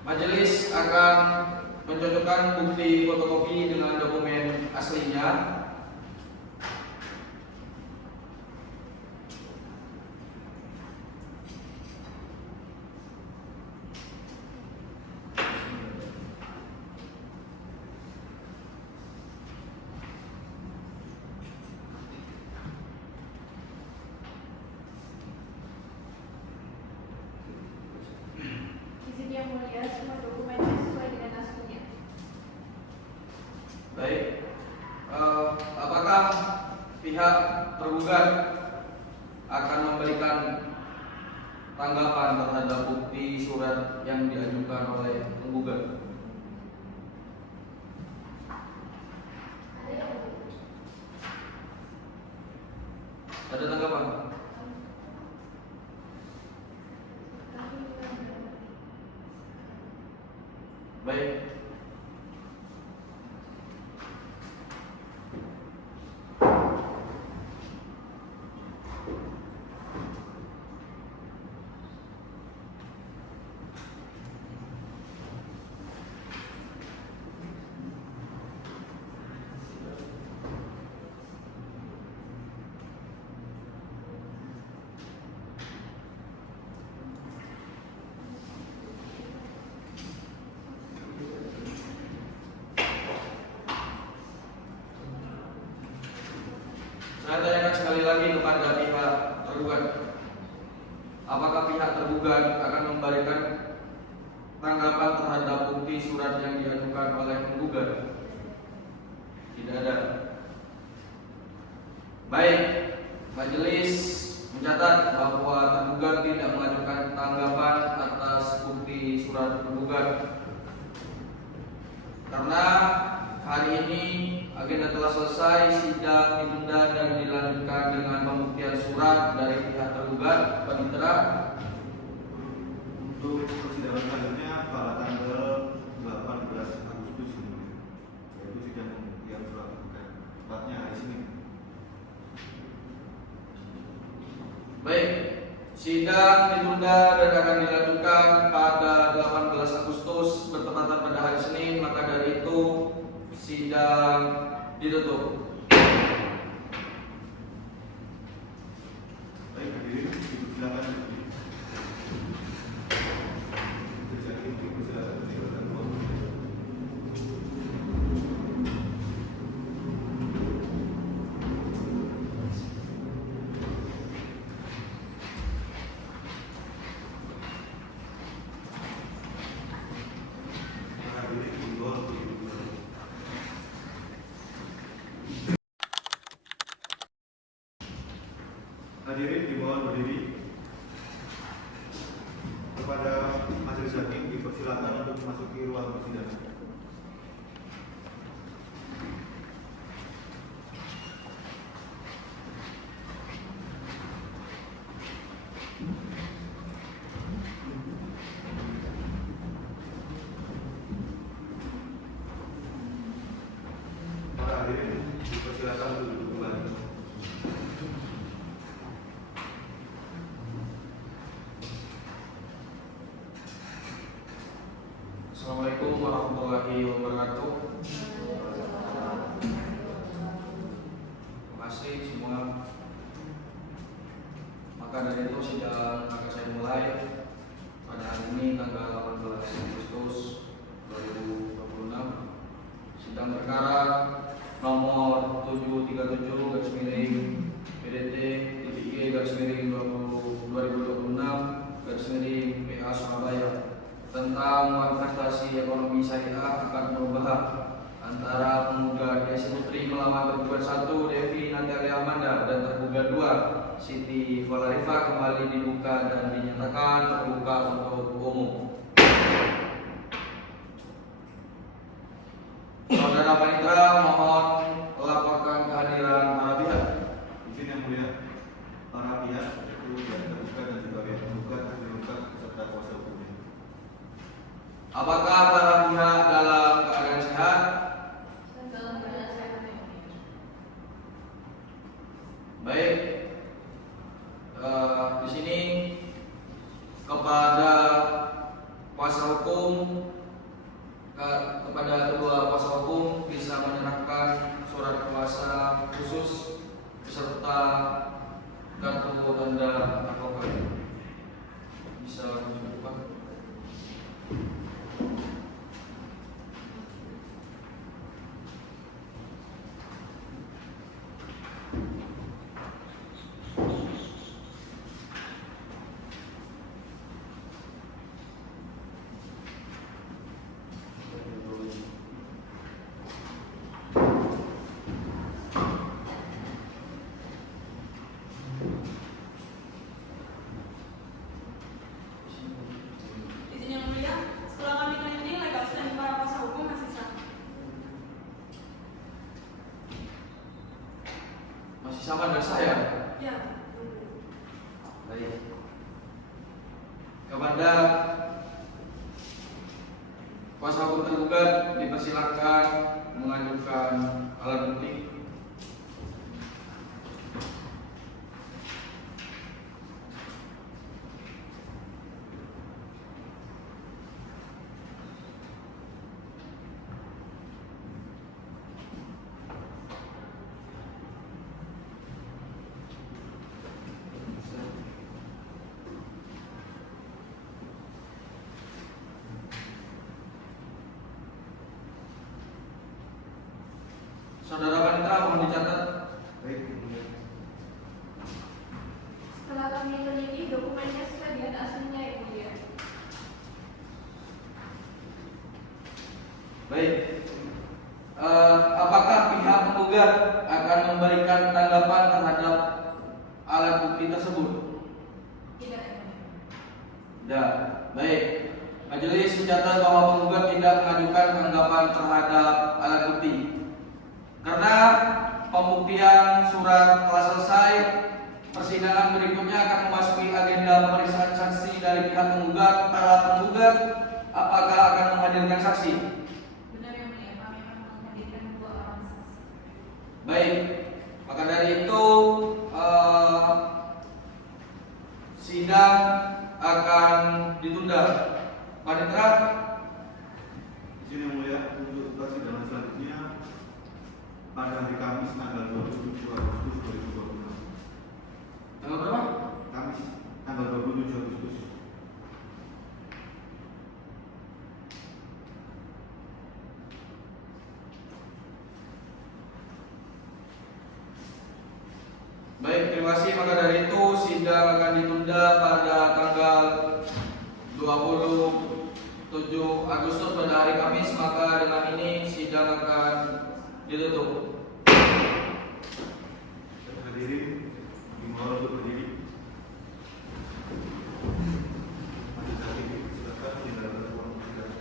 Majelis akan mencocokkan bukti fotokopi dengan dokumen aslinya. Izin yang mulia, semua dokumennya sesuai dengan aslinya. Baik. Apakah pihak tergugat akan memberikan tanggapan terhadap bukti surat yang diajukan oleh penggugat? Ada yang belum? Ada tanggapan? Kami mengambil. Baik. Saya tanyakan sekali lagi kepada pihak tergugat. Apakah pihak tergugat akan memberikan tanggapan terhadap bukti surat yang diajukan oleh penggugat? Tidak ada. Baik, majelis mencatat bahwa tergugat tidak mengajukan tanggapan atas bukti surat penggugat. Karena hari ini agenda telah selesai, sidang ditunda dan dilanjutkan dengan pembuktian surat dari pihak tergugat. Panitera, Untuk persidangan selanjutnya pada tanggal 18 Agustus ini, yaitu sidang pembuktian surat tergugat, tepatnya hari Senin. baik, sidang ditunda dan akan dilanjutkan pada 18 Agustus bertepatan pada hari Senin. Maka dari itu sidang ditutup. Baik, hadirin, silakan. Terjadi persidangan silakan. Hadirin, dihimbau untuk duduk. Hadirin dimohon berdiri. Kepada majelis hakim dipersilakan untuk memasuki ruang persidangan. Para hadirin dipersilakan untuk duduk kembali. Assalamualaikum warahmatullahi wabarakatuh. Terima kasih semua. Maka dari itu sidang akan saya mulai pada hari ini tanggal 18 Agustus 2026. Sidang perkara nomor 737 garis miring PDT TPI garis miring 2026 garis miring PA Surabaya tentang manifestasi ekonomi syariah akad perubahan antara penggugat Desi Putri melawan tergugat 1 Devi Natalia Amanda dan tergugat 2 Siti Valarifa kembali dibuka dan dinyatakan terbuka untuk umum. Saudara Panitera, mohon laporkan kehadiran para pihak. Izin yang mulia, para pihak itu yang tergugat dan juga pihak penggugat tergugat serta kuasa hukumnya. Apakah para pihak dalam keadaan sehat? Dalam keadaan sehat. Baik. Di sini kepada kuasa hukum kuasa khusus beserta kartu tanda advokat. Bisa dibuka. Izin yang mulia, setelah kami teliti legal standing para kuasa hukum masih sah. Masih sama dengan saya. Ya. Baik. Kepada kuasa hukum tergugat dipersilakan mengajukan alat bukti. Saudara Panitra mohon dicatat. Baik. Setelah kami teliti, dokumennya sudah lihat aslinya Yang Mulia. Baik. Apakah pihak penggugat akan memberikan tanggapan terhadap alat bukti tersebut? Tidak, Yang Mulia. Tidak. Baik. Majelis mencatat bahwa penggugat tidak mengajukan tanggapan terhadap alat bukti. Karena pembuktian surat telah selesai, persidangan berikutnya akan memasuki agenda pemeriksaan saksi dari pihak penggugat. Para penggugat apakah akan menghadirkan saksi? Benar Yang Mulia, kami akan menghadirkan 2 orang saksi. Baik, maka dari itu sidang akan ditunda. Panitra, Izin Yang Mulia, untuk persidangan selanjutnya pada hari Kamis tanggal 27 Agustus 2026. tanggal berapa? Kamis tanggal 27 Agustus. Baik, terima kasih. Maka dari itu sidang akan ditunda pada tanggal 27 Agustus pada hari Kamis. Maka dengan ini sidang akan ditutup. Hadirin dimohon untuk berdiri. Majelis hakim silakan meninggalkan ruang sidang.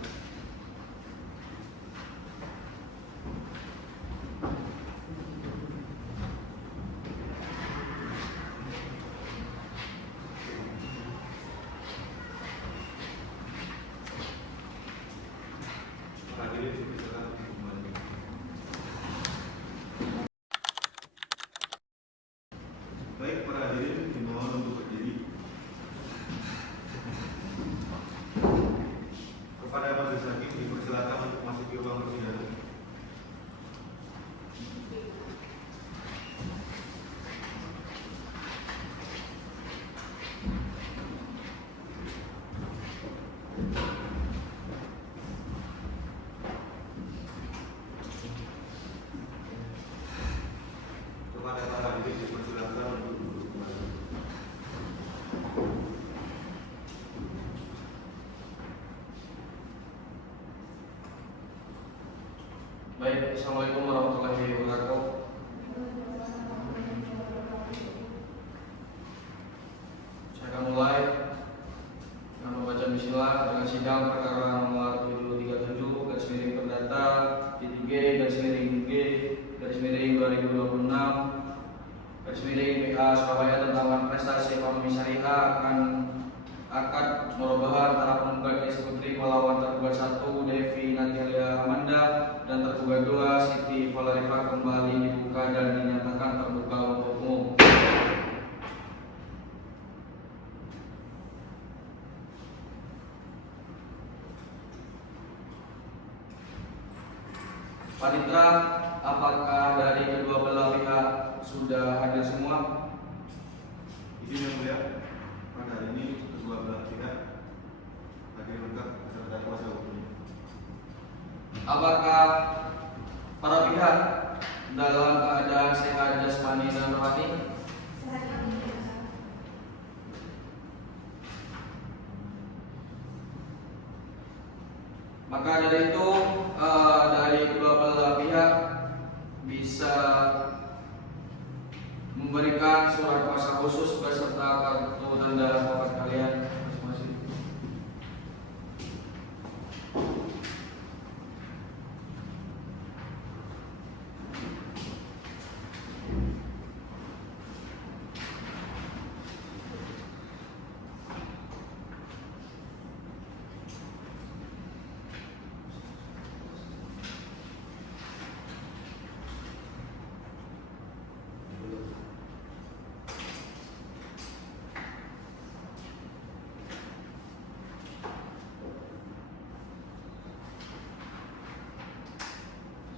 Hadirin silakan kembali. Baik, para hadirin dimohon untuk berdiri. Kepada majelis hakim dipersilakan untuk masuk ke ruang persidangan. Kepada para hadirin dipersilakan untuk duduk kembali. Baik, Assalamualaikum warahmatullahi wabarakatuh. Saya akan mulai dengan membaca bismillah dengan sidang perkara nomor 737 garis miring perdata titik G garis miring G garis miring 2026 garis miring PA Surabaya tentang prestasi ekonomi syariah akan akad merobohan antara penggugat Desi Putri melawan tergugat 1 Devi Natalia Amanda dan tergugat 2 Siti Valerifa kembali dibuka dan dinyatakan terbuka untuk umum. Panitra, apakah dari kedua belah pihak sudah hadir semua? Izin yang mulia, pada hari ini kedua belah pihak hadir lengkap beserta kuasa hukumnya. Apakah para pihak dalam keadaan sehat jasmani dan rohani? Sehat yang mulia. Maka dari itu dari kedua belah pihak bisa memberikan surat kuasa khusus beserta kartu tanda wafat kalian masing-masing.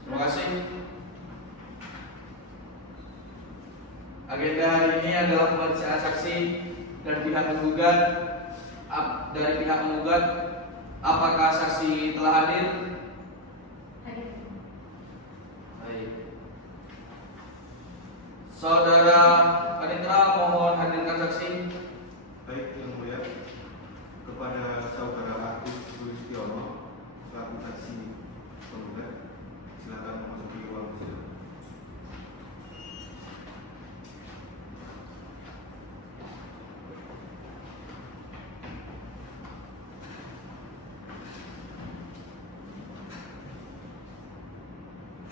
Terima kasih. Agenda hari ini adalah pemeriksaan saksi dan pihak menggugat. Dari pihak menggugat, apakah saksi telah hadir? Hadir. Baik. Saudara Panitra, mohon hadirkan saksi. Baik yang mulia, kepada saudara Agus Sulistiono selaku saksi penggugat, silakan memasuki ruang sidang.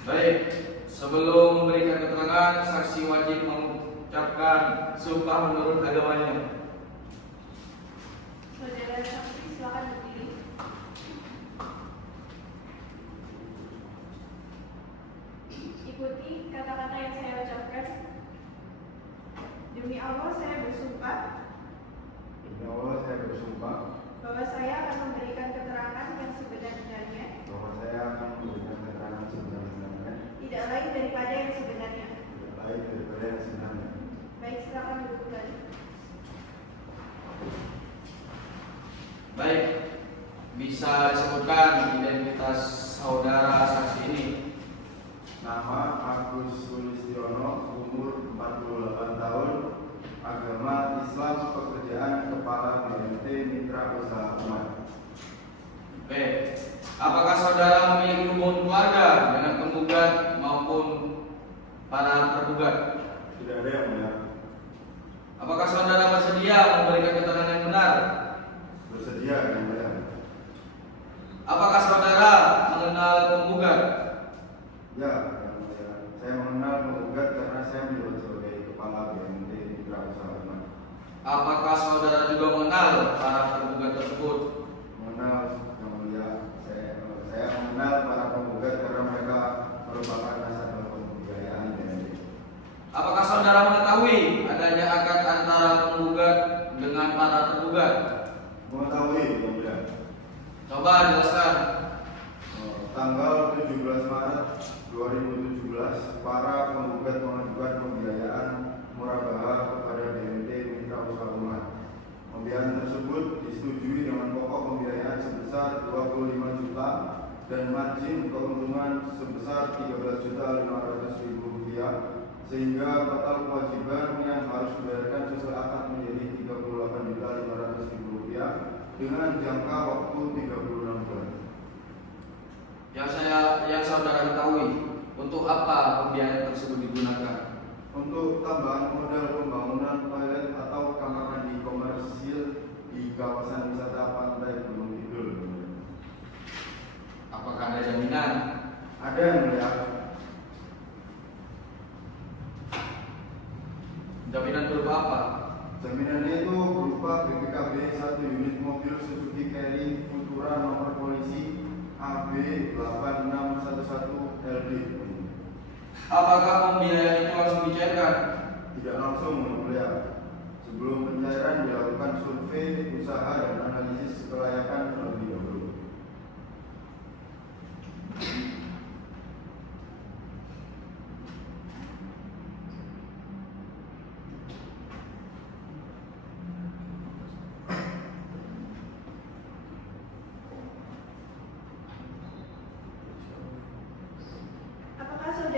Baik, sebelum memberikan keterangan, saksi wajib mengucapkan sumpah menurut agamanya. Saudara saksi silakan berdiri. Ikuti kata-kata yang saya ucapkan. Demi Allah saya bersumpah Demi Allah saya bersumpah bahwa saya akan memberikan keterangan yang sebenar-benarnya, bahwa saya akan memberikan keterangan sebenar-benarnya, tidak lain daripada yang sebenarnya. tidak lain daripada yang sebenarnya. Baik, silakan duduk kembali. Baik, bisa disebutkan identitas saudara saksi ini? Nama Agus Sulistiono, umur 48 tahun, agama Islam, pekerjaan kepala BNT Mitra Usaha Umat. Oke, apakah saudara memiliki hubungan keluarga dengan penggugat maupun para tergugat? Tidak ada yang mulia. Apakah saudara bersedia memberikan keterangan yang benar? Bersedia yang mulia. Apakah saudara mengenal penggugat? Ya, yang mulia. Saya mengenal penggugat karena saya menjabat sebagai kepala BNT Mitra Usaha Umat. Apakah saudara juga mengenal para tergugat tersebut? Mengenal yang mulia. Saya mengenal para penggugat karena mereka merupakan nasabah pembiayaan BNT. Apakah saudara mengetahui adanya akad antara penggugat dengan para tergugat? Mengetahui yang mulia. Coba jelaskan. Tanggal 17 Maret 2017, para penggugat mengajukan pembiayaan murabaha kepada BNT Mitra Usaha Umat. Pembiayaan tersebut disetujui dengan pokok pembiayaan sebesar 25 juta dan margin keuntungan sebesar 13.500.000 rupiah, sehingga total kewajiban yang harus dibayarkan sesuai akad menjadi 38.500.000 rupiah dengan jangka waktu 36 bulan. Yang saudara ketahui, untuk apa pembiayaan tersebut digunakan? Untuk tambahan modal pembangunan toilet atau kamar mandi komersil di kawasan wisata pantai Gunung Kidul. Apakah ada jaminan? Ada yang mulia. Jaminan berupa apa? Jaminannya itu berupa BPKB 1 unit mobil Suzuki Carry Futura nomor polisi AB 8611 LD. Apakah pembiayaan itu langsung dicairkan? Tidak langsung yang mulia. Sebelum pencairan dilakukan survei usaha dan analisis kelayakan terlebih dahulu.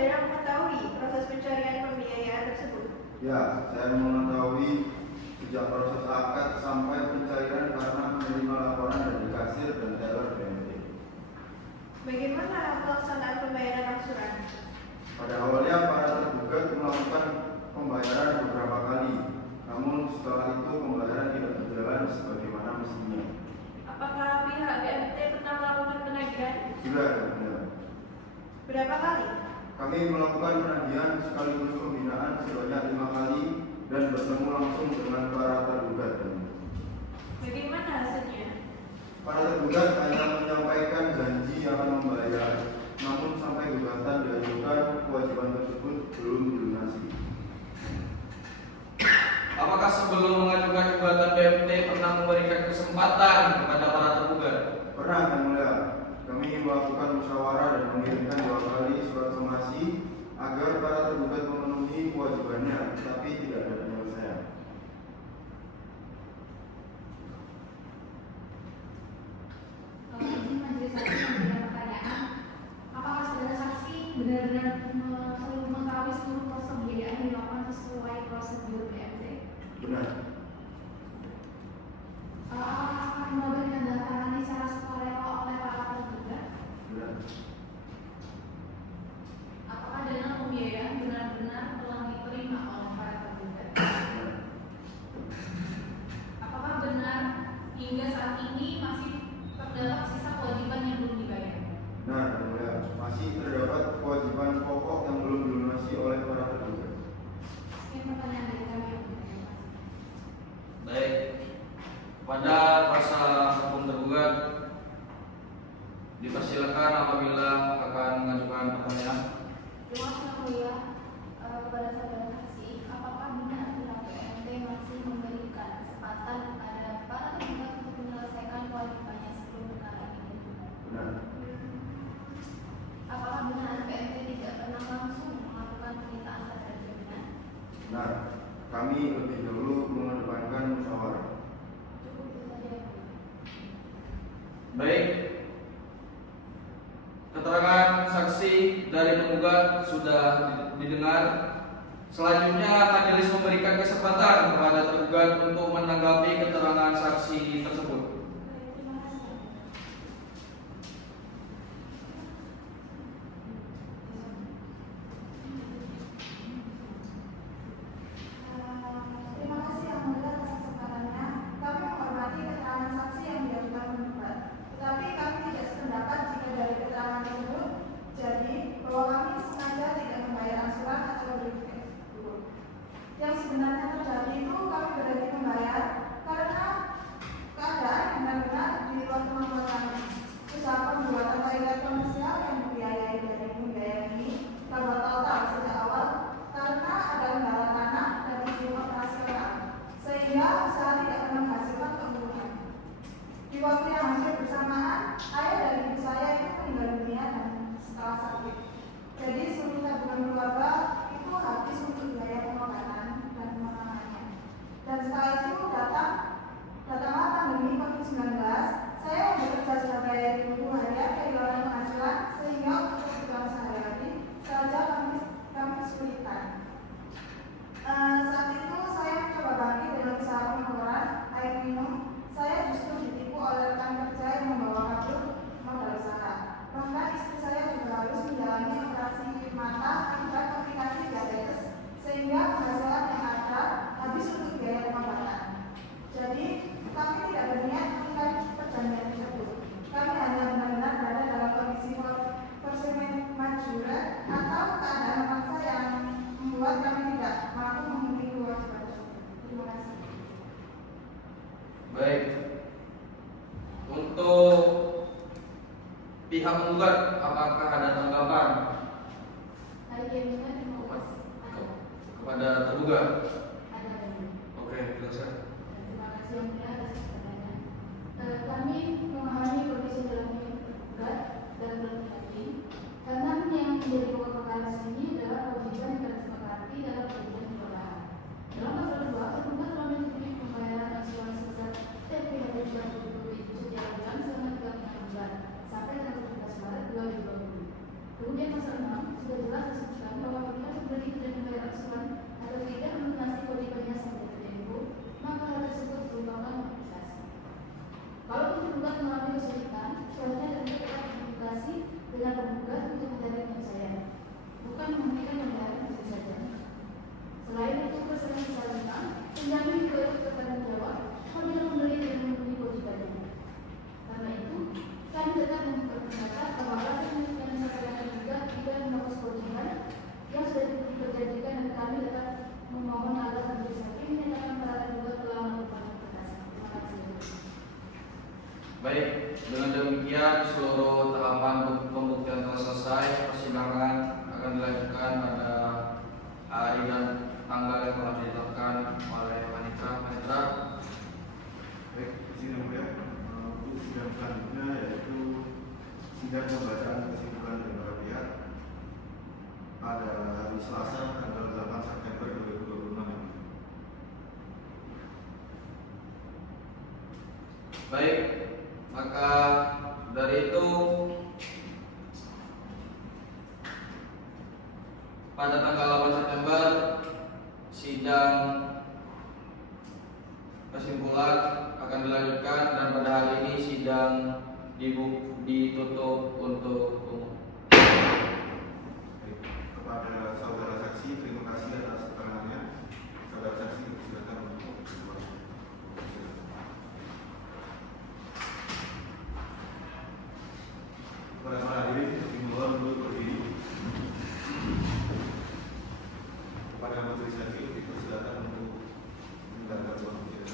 saudara mengetahui proses pencarian pembiayaan tersebut? Ya, saya mengetahui sejak proses akad sampai pencairan karena menerima laporan dari kasir dan teller BNT. Bagaimana pelaksanaan pembayaran angsuran? Pada awalnya para tergugat melakukan pembayaran beberapa kali, namun setelah itu pembayaran tidak berjalan sebagaimana mestinya. Apakah pihak BNT pernah melakukan penagihan? Sudah ada. Berapa kali? Kami melakukan penagihan sekaligus pembinaan sebanyak 5 kali dan bertemu langsung dengan para tergugat. Bagaimana hasilnya? Para tergugat hanya menyampaikan janji akan membayar, namun sampai gugatan diajukan kewajiban tersebut belum dilunasi. Apakah sebelum mengajukan gugatan BMT pernah memberikan kesempatan kepada para tergugat? Pernah, Yang Mulia. Kami melakukan musyawarah dan mengirimkan 2 kali surat somasi agar para tergugat memenuhi kewajibannya, tapi tidak ada penyelesaian. Izin majelis hakim memberikan pertanyaan, apakah saudara saksi benar-benar selalu mengetahui seluruh proses pembiayaan yang dilakukan sesuai prosedur BMT? Benar. Apakah kembali ditandatangani secara sukarela oleh para tergugat? Benar. Apakah dana pembiayaan benar-benar telah diterima oleh para tergugat? Benar. Apakah benar hingga saat ini masih terdapat sisa kewajiban yang belum dibayar? Nah, Yang Mulia, masih terdapat kewajiban pokok yang belum dilunasi oleh para tergugat. Sekian pertanyaan dari kami. Baik. Pada kuasa hukum tergugat dipersilakan apabila akan mengajukan pertanyaan. Terima kasih Yang Mulia. Kepada saudara saksi, apakah benar pihak BMT masih memberikan kesempatan kepada para tergugat untuk menyelesaikan kewajibannya sebelum perkara ini dibuka? Benar. Apakah benar BMT tidak pernah langsung melakukan penyitaan terhadap jaminan? Benar. Kami lebih dulu mengedepankan musyawarah. Cukup itu saja Yang Mulia. Baik. Keterangan saksi dari penggugat sudah didengar. Selanjutnya majelis memberikan kesempatan kepada tergugat untuk menanggapi keterangan saksi tersebut. Terima kasih. Terima kasih Yang Mulia atas kesempatannya. Kami menghormati keterangan saksi yang diajukan penggugat. Tetapi kami tidak sependapat jika dari keterangan tersebut jadi bahwa kami sengaja tidak membayar angsuran atau berikan dulu. Yang sebenarnya terjadi itu kami berhenti membayar karena keadaan yang benar-benar di luar kemampuan kami. Usaha pembuatan toilet komersial yang dibiayai dari pembiayaan ini gagal total sejak awal karena ada kendala tanah dan izin operasional, sehingga usaha tidak pernah menghasilkan keuntungan. Di waktu yang hampir bersamaan, ayah dan ibu saya itu meninggal dunia dan setelah sakit. Jadi seluruh tabungan keluarga itu habis untuk biaya pengobatan dan pemotongannya. Dan setelah itu datanglah pandemi COVID-19. Saya yang bekerja sebagai ibu harian kehilangan penghasilan sehingga untuk kebutuhan sehari-hari saja kami kesulitan. Saat itu saya mencoba bangkit dengan usaha pengeboran air minum. Saya justru ditipu oleh rekan kerja yang membawa kabur modal usaha. Bahkan istri saya juga harus menjalani operasi mata akibat komplikasi diabetes, sehingga penghasilan yang ada habis untuk biaya pengobatan. Jadi kami tidak berniat mengikat perjanjian tersebut. Kami hanya benar-benar berada dalam kondisi force majeure atau keadaan memaksa yang membuat kami tidak mampu memenuhi kewajiban tersebut. Terima kasih. Baik. Untuk pihak penggugat, apakah ada tanggapan Hari jaminan terima kasih. kepada tergugat? Ada. Oke, jelaskan. Terima kasih Yang Mulia atas pertanyaan. Kami memahami kondisi dalamnya tergugat dan berhati-hati karena yang menjadi pokok perkara sini adalah kewajiban yang disepakati dalam perjanjian perorangan. Dalam pasal 2, tergugat telah menyetujui pembayaran angsuran sebesar Rp3.277 setiap bulan selama 3 bulan sampai tanggal 17 Maret 2020. Kemudian pasal 6 sudah jelas seluruh tahapan pembuktian telah selesai, persidangan akan dilanjutkan pada hari dan tanggal yang telah ditetapkan oleh panitera. Baik, izin yang mulia, untuk sidang selanjutnya yaitu sidang pembacaan kesimpulan dari para pihak pada hari Selasa tanggal 8 September 2026. Baik, maka dari itu pada tanggal 8 September sidang kesimpulan akan dilanjutkan dan pada hari ini sidang ditutup untuk umum. Baik, kepada saudara saksi, terima kasih atas keterangannya. Saudara saksi, silakan untuk keluar. Para hadirin, dihimbau untuk berdiri. Kepada majelis hakim dipersilakan untuk mendengarkan pembuktian.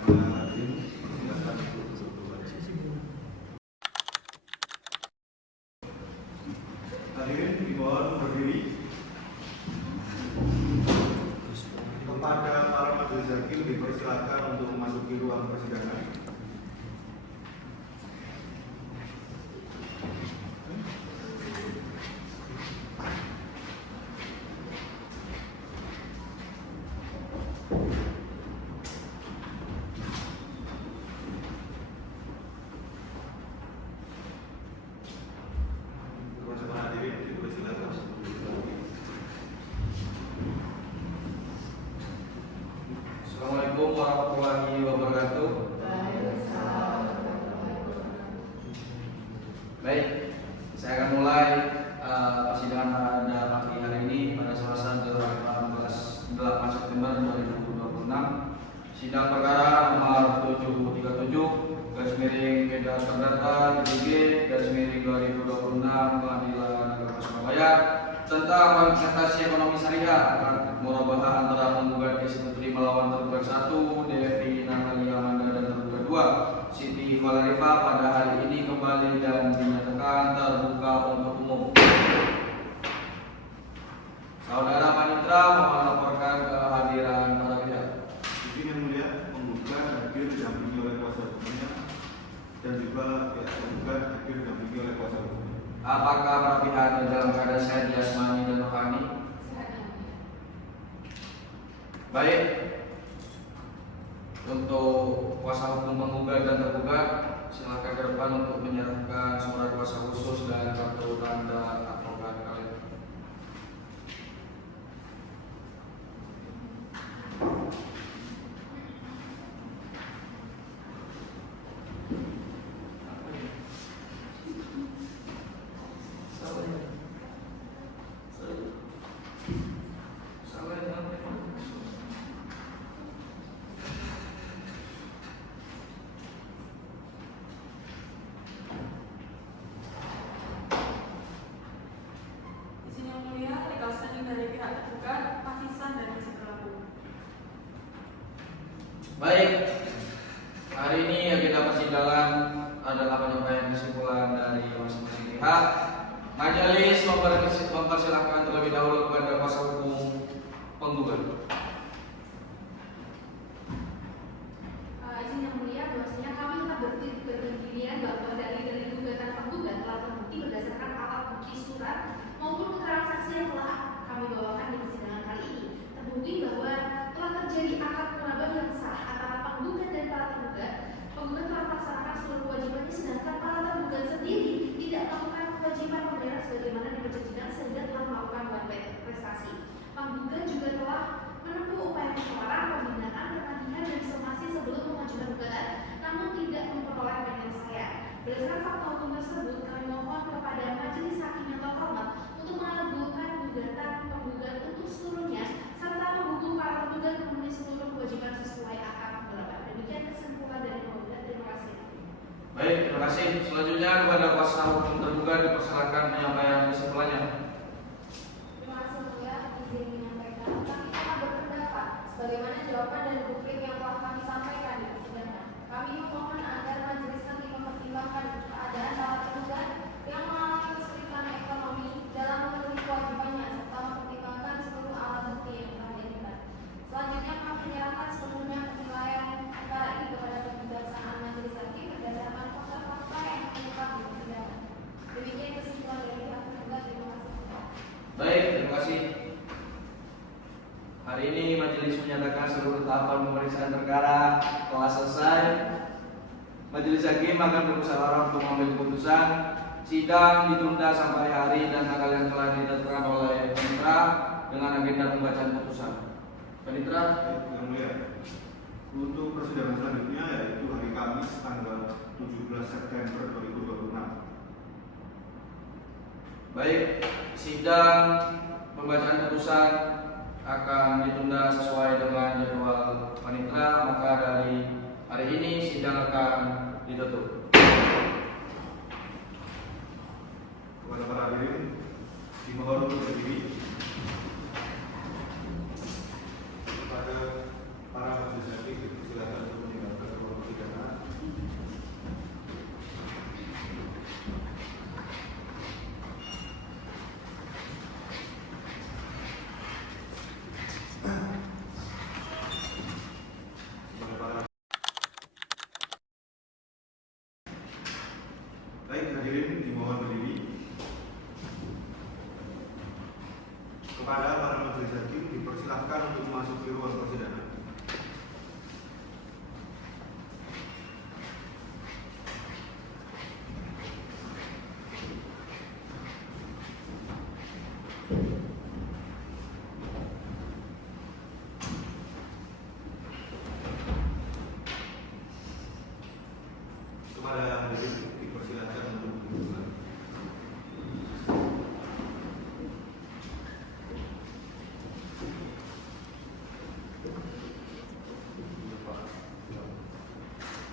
Para hadirin, persilakan untuk duduk kembali. Hadirin dimohon berdiri. Kepada para majelis hakim dipersilakan untuk memasuki ruang persidangan. Kepada hadirin dipersilakan untuk duduk kembali. Assalamualaikum warahmatullahi wabarakatuh. Baik, saya akan mulai persidangan pada pagi hari ini pada Selasa 8 September 2026. Sidang perkara nomor 737 garis miring Medan Perdata GG garis miring 2026 Pengadilan Negeri Surabaya tentang manifestasi ekonomi syariah murabahah antara penggugat Esi Putri melawan tergugat 1 Devi Natalia Amanda dan tergugat 2 Siti Valeriva pada hari ini kembali dan dinyatakan terbuka untuk umum. Saudara panitera mohon laporkan kehadiran para pihak. Izin yang mulia, penggugat hadir didampingi oleh kuasa hukumnya dan juga pihak penggugat hadir didampingi oleh kuasa hukumnya. Apakah para pihak dalam keadaan sehat jasmani dan rohani? Baik, untuk kuasa hukum penggugat dan tergugat silakan ke depan untuk menyerahkan surat kuasa khusus dan kartu tanda advokat kalian. Izin yang mulia, legal standing dari pihak tergugat masih sah dan masih berlaku. Baik, hari ini agenda persidangan adalah penyampaian kesimpulan dari masing-masing pihak. Majelis mempersilahkan terlebih dahulu kepada kuasa hukum penggugat. Izin yang mulia, bahwasanya kami telah berdirian bahwa dari gugatan penggugat telah terbukti berdasarkan alat bukti surat maupun keterangan saksi yang telah kami bawakan di persidangan kali ini. Terbukti bahwa telah terjadi akad murabah yang sah antara penggugat dan para tergugat. Penggugat telah melaksanakan seluruh kewajibannya, sedangkan para tergugat sendiri tidak melakukan kewajiban pembayaran sebagaimana diperjanjikan sehingga telah melakukan prestasi. Penggugat juga telah menempuh upaya musyawarah, pembinaan, penadihan dan somasi sebelum mengajukan gugatan, namun tidak memperoleh penyelesaian. Berdasarkan fakta hukum tersebut, kami mohon kepada majelis hakim yang terhormat untuk mengabulkan gugatan penggugat untuk seluruhnya serta menghukum para tergugat memenuhi seluruh kewajiban sesuai akad murabah. Demikian kesimpulan dari penggugat. Terima kasih. Baik, terima terima kasih. Selanjutnya kepada kuasa hukum terduga dipersilakan menyampaikan kesimpulannya. Terima kasih mulia, izin menyampaikan. Kami telah berpendapat sebagaimana jawaban dan bukti yang telah kami sampaikan di persidangan. Kami memohon agar majelis hakim mempertimbangkan keadaan para tergugat yang mengalami kesulitan ekonomi dalam memenuhi kewajibannya serta mempertimbangkan seluruh alat bukti yang telah diajukan. Selanjutnya kami menyerahkan sepenuhnya penilaian perkara ini kepada kebijaksanaan majelis hakim berdasarkan fakta-fakta yang terungkap di persidangan. Demikian kesimpulan dari pihak tergugat. Terima kasih. Baik, terima kasih. Hari ini majelis menyatakan seluruh tahapan pemeriksaan perkara telah selesai. Majelis hakim akan bermusyawarah untuk mengambil keputusan. Sidang ditunda sampai hari dan tanggal yang telah ditetapkan oleh Panitra dengan agenda pembacaan putusan. Panitra, Yang mulia, untuk persidangan selanjutnya yaitu hari Kamis tanggal 17 September 2026. baik, sidang pembacaan putusan akan ditunda sesuai dengan jadwal Panitra, maka dari hari ini sidang akan ditutup. Kepada para hadirin dimohon untuk berdiri. Kepada para majelis hakim dipersilakan untuk meninggalkan ruang persidangan. Kepada para baik hadirin dimohon berdiri. Kepada para majelis hakim dipersilahkan untuk memasuki ruang persidangan. Kepada hadirin dipersilahkan untuk duduk.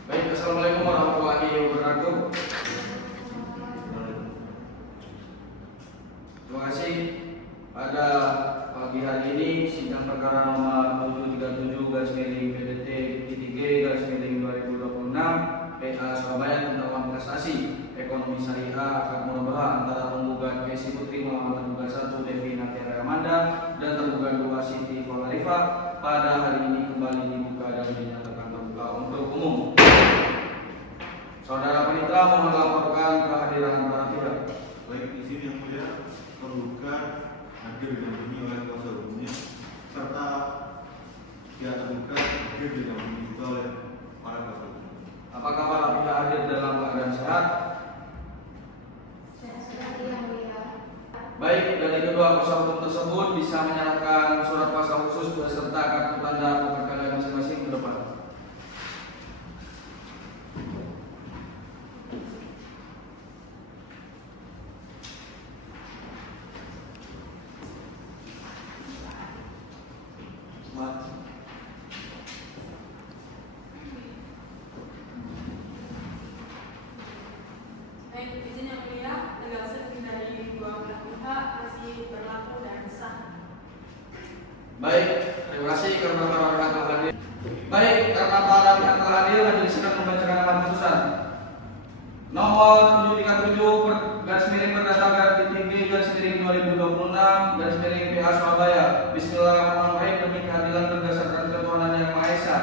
Baik, assalamualaikum warahmatullahi wabarakatuh. Terima kasih. Pada pagi hari ini sidang perkara nomor 737/PDT-PTG/2026 PA Surabaya tentang investasi ekonomi syariah akan murabahah antara penggugat Kesi Putri melawan tergugat 1 Devi Natira Amanda dan tergugat 2 Siti Khalifa pada hari ini kembali dibuka dan dinyatakan terbuka untuk umum. Saudara Panitra mohon melaporkan kehadiran para pihak. Baik, izin yang mulia, penggugat hadir didampingi oleh kuasa hukumnya serta pihak tergugat hadir didampingi juga oleh para kuasa hukum. Apakah para pihak hadir dalam keadaan sehat? Saya sudah yang mulia. Baik, dari kedua kuasa hukum tersebut bisa menyerahkan surat kuasa khusus beserta kartu tanda advokat kalian masing-masing ke depan. Baik, izin yang mulia, legal statement dari dua belah pihak masih berlaku dan sah. Baik, terima kasih karena para pihak telah hadir. Baik, karena para pihak telah hadir, majelis sidang membacakan amar putusan. Nomor 737/PA Surabaya. Bismillahirrahmanirrahim. Demi keadilan berdasarkan ketuhanan yang Maha Esa,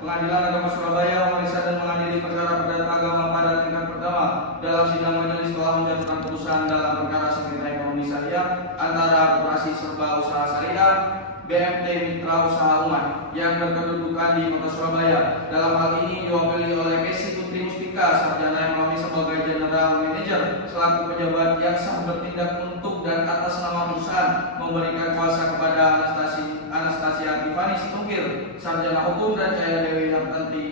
Pengadilan Agama Surabaya memeriksa dan mengadili perkara perdata agama pada tingkat pertama. Dalam sidang majelis telah menjatuhkan putusan dalam perkara sengketa ekonomi syariah antara Koperasi Serba Usaha Syariah BMT Mitra Usaha Umat yang berkedudukan di Kota Surabaya. Dalam hal ini diwakili oleh Kesi Putri Mustika, sarjana ekonomi sebagai General Manager selaku pejabat yang sah bertindak untuk dan atas nama perusahaan memberikan kuasa kepada Anastasia Tiffany Situngkir, sarjana hukum, dan Cahaya Dewi Hartanti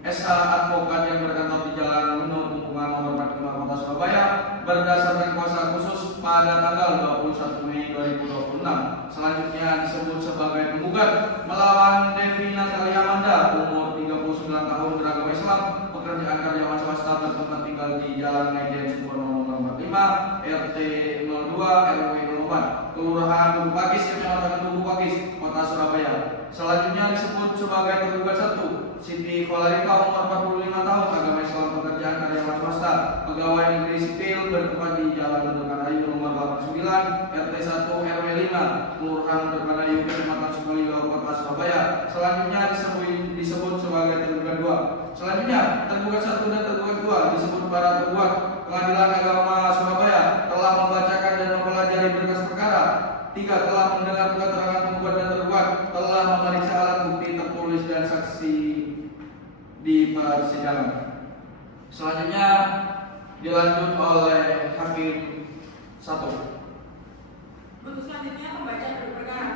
SH advokat yang berkantor di Jalan Menur Tumpungan Nomor 45 Kota Surabaya berdasarkan kuasa khusus pada tanggal 21 Mei 2026. Selanjutnya disebut sebagai penggugat melawan Devi Natalia Amanda umur 39 tahun beragama Islam, pekerjaan karyawan swasta bertempat tinggal di Jalan Lejen Supono nomor 5 RT 02 RW 04 Kelurahan Tugu Pakis Kecamatan Tugu Pakis Kota Surabaya. Selanjutnya disebut sebagai tergugat 1 Siti Kholarifah umur 45 tahun, agama Islam, pekerjaan karyawan swasta, pegawai negeri sipil bertempat di Jalan Ledokanayu nomor 89 RT 1 RW 5 Kelurahan Ledokanayu Kecamatan Sukolilo Kota Surabaya. Selanjutnya disebut sebagai tergugat 2. Selanjutnya tergugat 1 dan tergugat 2 disebut para tergugat. Pengadilan Agama Surabaya telah membacakan dan mempelajari berkas perkara. 3. Telah mendengar keterangan penggugat dan tergugat, telah memeriksa alat bukti tertulis dan saksi di persidangan. Selanjutnya dilanjut oleh Hakim 1. Untuk selanjutnya pembacaan berita perkara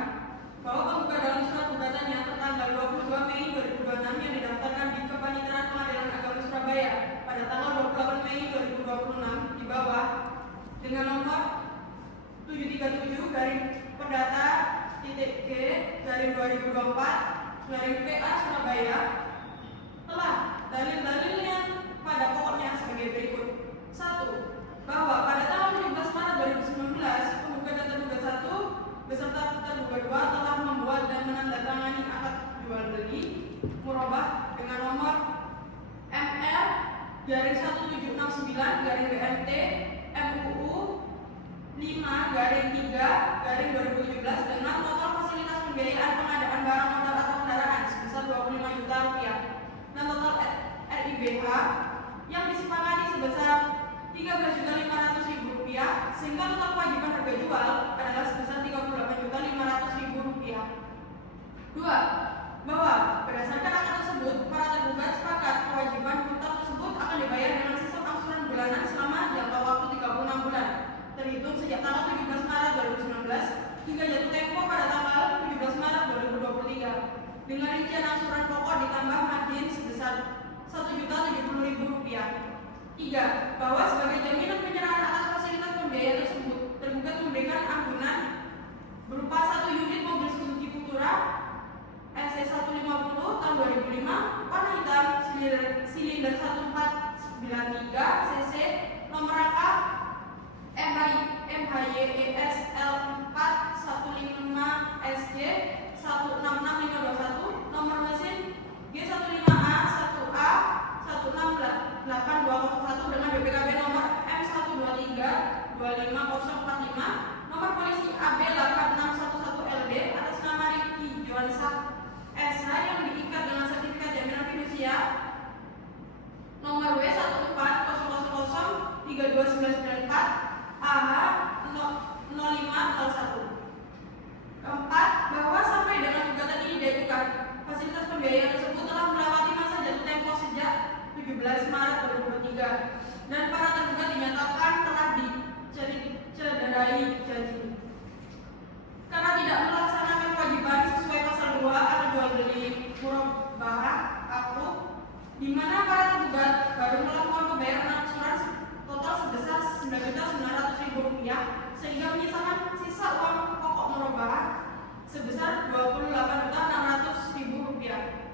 bahwa penggugat dalam surat gugatannya tertanggal 22 Mei 2026 yang didaftarkan di Kepaniteraan Pengadilan Agama Surabaya pada tanggal 28 Mei 2026 di bawah dengan nomor 737 garing perdata titik G garing 2024 garing PA Surabaya telah dalil-dalil yang pada pokoknya sebagai berikut. 1. Bahwa pada tanggal 17 Maret 2019 penggugat dan tergugat 1 beserta tergugat 2 telah membuat dan menandatangani akad jual beli murabah dengan nomor MR garing 1769 garing BMT MUU 5 garing 3 garing 2017 dengan total fasilitas pembiayaan pengadaan barang modal atau kendaraan sebesar 25 juta rupiah dan total RIBH yang disepakati sebesar 13.500.000 rupiah sehingga total kewajiban harga jual adalah sebesar 38.500.000 rupiah. 2. Bahwa berdasarkan akad tersebut para tergugat sepakat kewajiban hutang tersebut akan dibayar dengan sisa angsuran bulanan selama jangka waktu 36 bulan terhitung sejak tanggal 17 Maret 2019 hingga jatuh tempo pada tanggal 17 Maret 2023 dengan rincian angsuran pokok ditambah margin sebesar Rp1.070.000. 3. Bahwa sebagai jaminan penyerahan atas fasilitas pembiayaan tersebut tergugat memberikan ampunan berupa 1 unit mobil Suzuki Futura SC150 tahun 2005 warna hitam silinder 1493 cc nomor rangka MHYES L4155SJ 166521 nomor mesin G15A 1A 168201 dengan BPKB nomor M123 25045 nomor polisi AB 8611LD atas nama Ricky Johansak SH yang diikat dengan sertifikat jaminan fidusia nomor W140003294 AH 0501. 4. Bahwa sampai dengan gugatan ini diajukan, fasilitas pembiayaan tersebut telah melewati masa jatuh tempo sejak 17 Maret 2023 dan para tergugat dinyatakan telah dicederai janji karena tidak melaksanakan kewajiban sesuai pasal 2 atau jual beli murabah aklu di mana para tergugat baru melakukan pembayaran angsuran total sebesar Rp9.900.000 sehingga menyisakan sisa uang pokok murabah sebesar Rp28.600.000.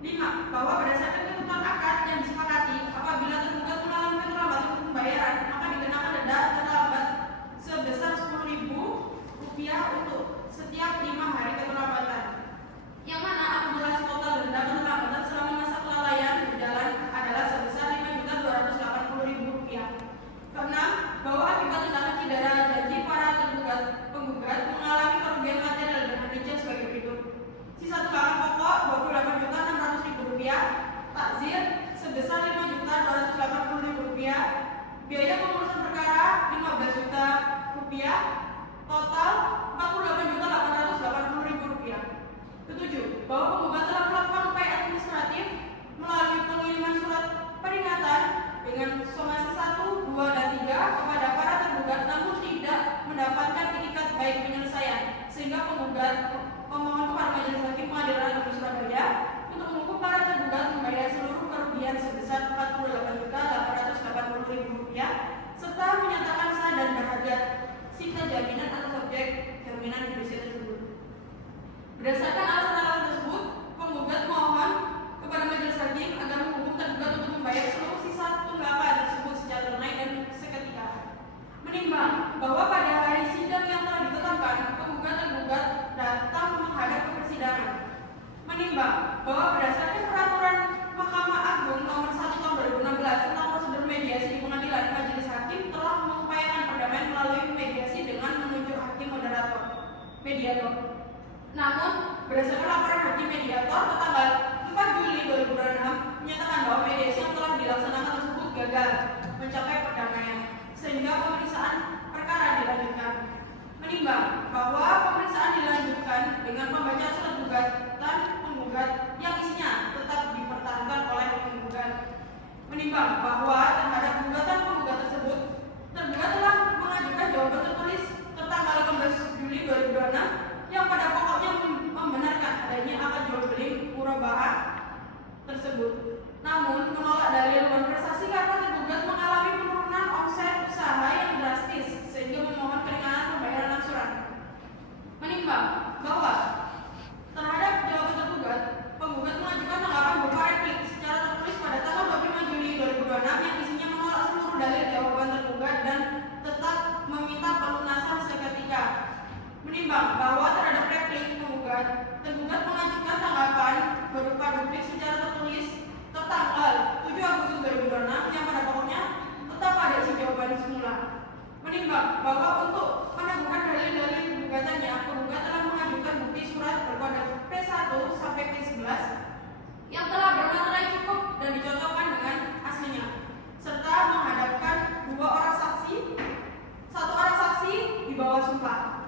5. Bahwa berdasarkan ketentuan akad yang disepakati apabila tergugat mengalami keterlambatan pembayaran maka dikenakan denda terlambat sebesar Rp10.000 untuk setiap 5 hari keterlambatan yang mana akumulasi total denda keterlambatan selama masa kelalaian berjalan adalah sebesar Rp5.280.000. 6. Bahwa akibat tindakan pidana janji para penggugat mengalami kerugian material dengan rincian sebagai berikut. Sisa tunggakan pokok Rp26.600.000, takzir sebesar Rp5.280.000, biaya pengurusan perkara Rp15 juta, total Rp48.880.000. 7. Bahwa penggugat telah melakukan upaya administratif melalui pengiriman surat peringatan dengan somasi 1, 2, dan 3 kepada para tergugat namun tidak mendapatkan itikat baik penyelesaian sehingga pemohon kepada Majelis Hakim Pengadilan Agama Surabaya untuk menghukum para tergugat membayar seluruh kerugian sebesar Rp48.880.000 serta menyatakan sah dan berharga sita jaminan atas objek jaminan fidusia tersebut. Berdasarkan alasan-alasan tersebut, penggugat mohon kepada Majelis Hakim agar menghukum tergugat untuk membayar menimbang bahwa berdasarkan peraturan Mahkamah Agung nomor 1 tahun 2016 tentang prosedur mediasi di pengadilan, majelis hakim telah mengupayakan perdamaian melalui mediasi dengan menunjuk hakim mediator. Namun, berdasarkan laporan hakim mediator tanggal 4 Juli 2006 menyatakan bahwa mediasi yang telah dilaksanakan tersebut gagal mencapai perdamaian, sehingga pemeriksaan perkara dilanjutkan. Menimbang bahwa pemeriksaan dilanjutkan dengan pembacaan surat gugatan penggugat yang isinya tetap dipertahankan oleh penggugat. Menimbang bahwa terhadap gugatan penggugat tersebut, tergugat telah mengajukan jawaban tertulis tertanggal 18 Juli 2026 yang pada pokoknya membenarkan adanya akad jual beli murabahah tersebut. Namun menolak dalil prestasi karena tergugat mengalami penurunan omset usaha yang drastis sehingga memohon keringanan pembayaran angsuran. Menimbang bahwa terhadap jawaban tergugat, penggugat mengajukan tanggapan berupa replik secara tertulis pada tanggal 25 Juli 2026 yang isinya menolak seluruh dalil jawaban tergugat dan tetap meminta pelunasan seketika. Menimbang bahwa terhadap replik tergugat mengajukan tanggapan berupa duplik secara tertulis tertanggal 7 Agustus 2026 yang pada pokoknya tetap pada isi jawaban semula. Menimbang bahwa untuk menangguhkan dalil-dalil gugatannya, penggugat telah mengajukan bukti surat berkode P1 sampai P11 yang telah bermaterai cukup dan dicocokkan dengan aslinya, serta menghadapkan satu orang saksi di bawah sumpah.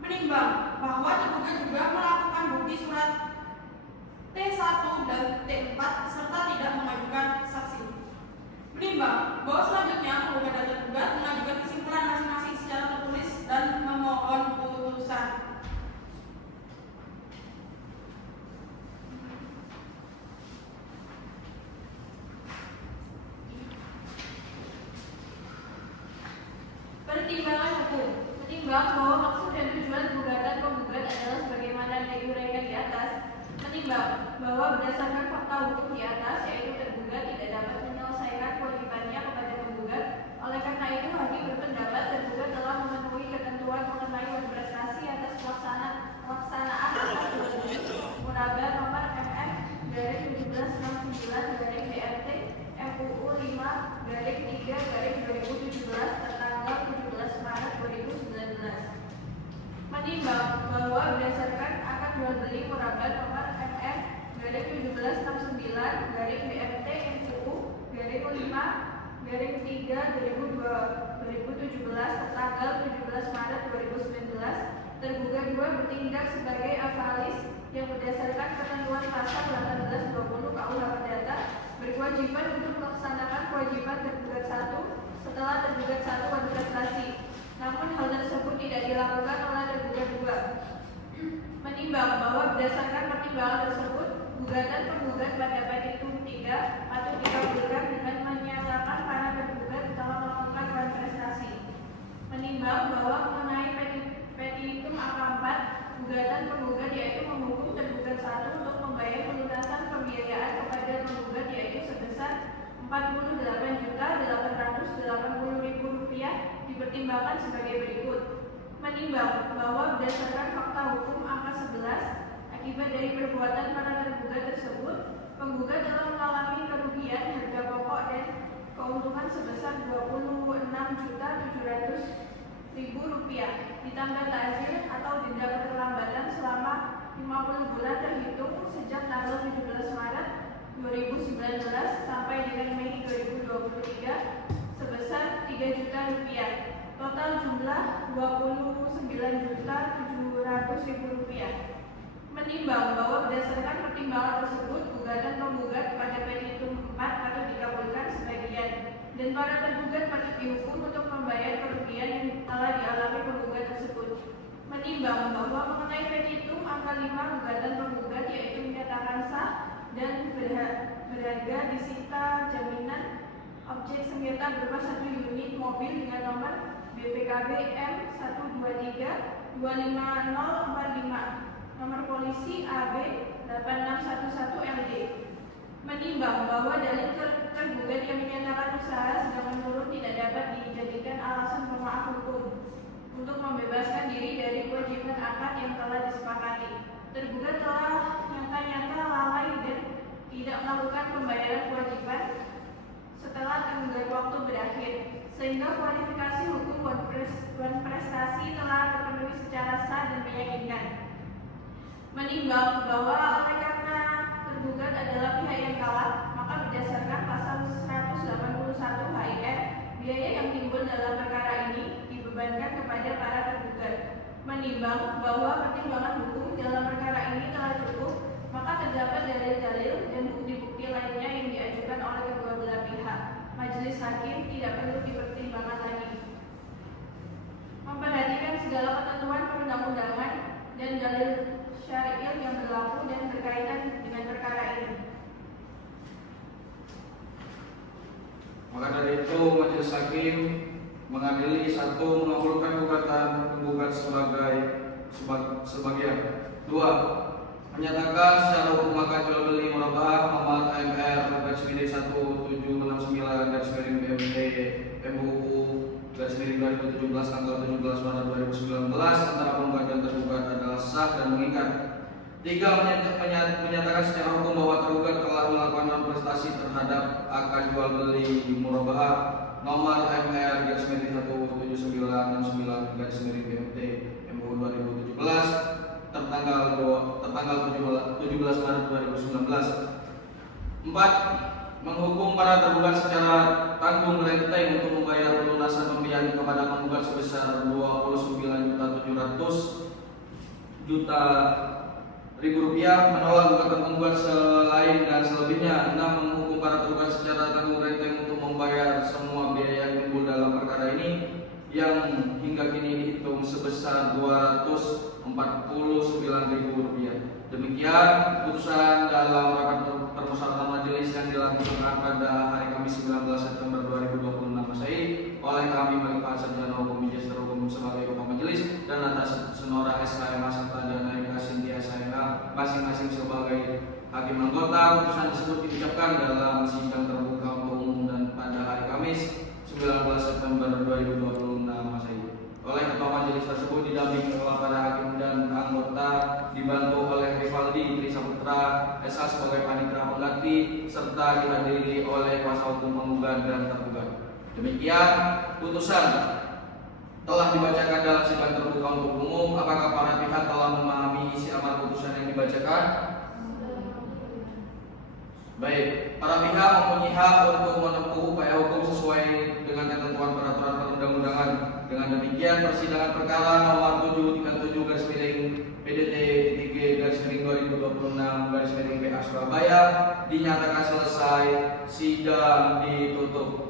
Menimbang bahwa tergugat juga melakukan bukti surat T1 dan T4 serta tidak mengajukan saksi. Menimbang bahwa selanjutnya penggugat dan tergugat mengajukan kesimpulan masing-masing secara tertulis dan memohon putusan. Pertimbangan hukum. Menimbang bahwa maksud dan tujuan gugatan penggugat adalah sebagaimana diuraikan di atas. Menimbang bahwa berdasarkan fakta hukum di atas, yaitu tergugat tidak dapat menyelesaikan kewajibannya kepada penggugat. Oleh karena itu, hakim berpendapat tergugat telah memenuhi ketentuan mengenai prestasi atas pelaksanaan atas jual beli murabah nomor MM/1769/BRT MUU 5/3/2017 tertanggal 17 Maret 2019. Menimbang bahwa berdasarkan akad jual beli murabah nomor MM/1769/BRT MUU 5/3/2017 tertanggal 17 Maret 2019, tergugat 2 bertindak sebagai avalis yang berdasarkan ketentuan pasal 1820 KUH Perdata berkewajiban untuk melaksanakan kewajiban tergugat 1 setelah tergugat 1 berprestasi. Namun hal tersebut tidak dilakukan oleh tergugat 2. Menimbang bahwa berdasarkan pertimbangan tersebut, gugatan penggugat pada petitum 3 patut dikabulkan dengan menyatakan para tergugat telah melakukan prestasi. Menimbang bahwa mengenai petitum angka 4, gugatan penggugat yaitu menghukum tergugat 1 untuk membayar pelunasan pembiayaan kepada penggugat yaitu sebesar Rp48.880.000 dipertimbangkan sebagai berikut. Menimbang bahwa berdasarkan fakta hukum angka 11, akibat dari perbuatan para tergugat tersebut, penggugat telah mengalami kerugian harga pokok dan keuntungan sebesar Rp26.700.000 ditambah ta'zir atau denda keterlambatan selama 50 bulan terhitung sejak tanggal 17 Maret 2019 sampai dengan Mei 2023 sebesar Rp3 juta. Total jumlah Rp29.700.000. Menimbang bahwa berdasarkan pertimbangan tersebut, gugatan penggugat pada petitum 4 patut dikabulkan sebagian dan para tergugat patut dihukum untuk membayar kerugian yang telah dialami penggugat tersebut. Menimbang bahwa mengenai petitum angka 5, gugatan penggugat yaitu menyatakan sah dan berharga disita jaminan objek sengketa berupa 1 unit mobil dengan nomor BPKB M123-25045, nomor polisi AB 8611LD. Menimbang bahwa dalil tergugat yang menyatakan usaha sedang menurun tidak dapat dijadikan alasan pemaaf hukum untuk membebaskan diri dari kewajiban akad yang telah disepakati. Tergugat telah nyatanya inginkan. Menimbang bahwa oleh karena tergugat adalah pihak yang kalah, maka berdasarkan pasal 181 HIR, biaya yang timbul dalam perkara ini dibebankan kepada para tergugat. Menimbang bahwa pertimbangan hukum dalam perkara ini telah cukup, maka terdapat dalil-dalil dan bukti-bukti lainnya yang diajukan oleh kedua belah pihak. Majelis hakim tidak perlu dipertimbangkan lagi. Memperhatikan segala ketentuan perundang-undangan dan dalil syariah yang berlaku dan berkaitan dengan perkara ini. Maka dari itu majelis hakim mengadili: 1. Mengabulkan gugatan penggugat sebagian. 2. Menyatakan secara hukum akad jual beli murabah nomor AMR /1769/BMT MUU /2017 tanggal 17 Maret 2019 antara penggugat dan tergugat adalah sah dan mengikat. 3. Menyatakan secara hukum bahwa tergugat telah melakukan prestasi terhadap akad jual beli murabah nomor AMR /1769/BMT MUU 2017 tertanggal 17 Maret 2019. 4. Menghukum para tergugat secara tanggung renteng untuk membayar pelunasan pembiayaan kepada penggugat sebesar 29.700.000 rupiah, menolak gugatan penggugat selain dan selebihnya. 6. Menghukum para tergugat secara tanggung renteng untuk membayar semua biaya yang timbul dalam perkara ini yang hingga kini dihitung sebesar 249.000 rupiah. Demikian putusan dalam rapat permusyawaratan majelis yang dilakukan pada hari Kamis 19 September 2026 Masehi oleh kami Malik Sarjana Hukum Magister Hukum sebagai ketua majelis dan atas Senora SKMA serta dan Aika Sintia SKMA masing-masing sebagai hakim anggota. Putusan tersebut diucapkan dalam sidang terbuka untuk umum dan pada hari Kamis 19 September 2026 Masehi oleh ketua majelis tersebut didampingi oleh para hakim dan anggota, dibantu oleh Rivaldi Trisaputra SH sebagai panitera pengganti serta dihadiri oleh kuasa hukum penggugat dan tergugat. Demikian putusan telah dibacakan dalam sidang terbuka untuk umum. Apakah para pihak telah memahami isi amar putusan yang dibacakan? Baik, para pihak mempunyai hak untuk menempuh upaya hukum sesuai dengan ketentuan peraturan perundang-undangan. Dengan demikian, persidangan perkara nomor 737-PDT-PDG-2026-PA Surabaya dinyatakan selesai. Sidang ditutup.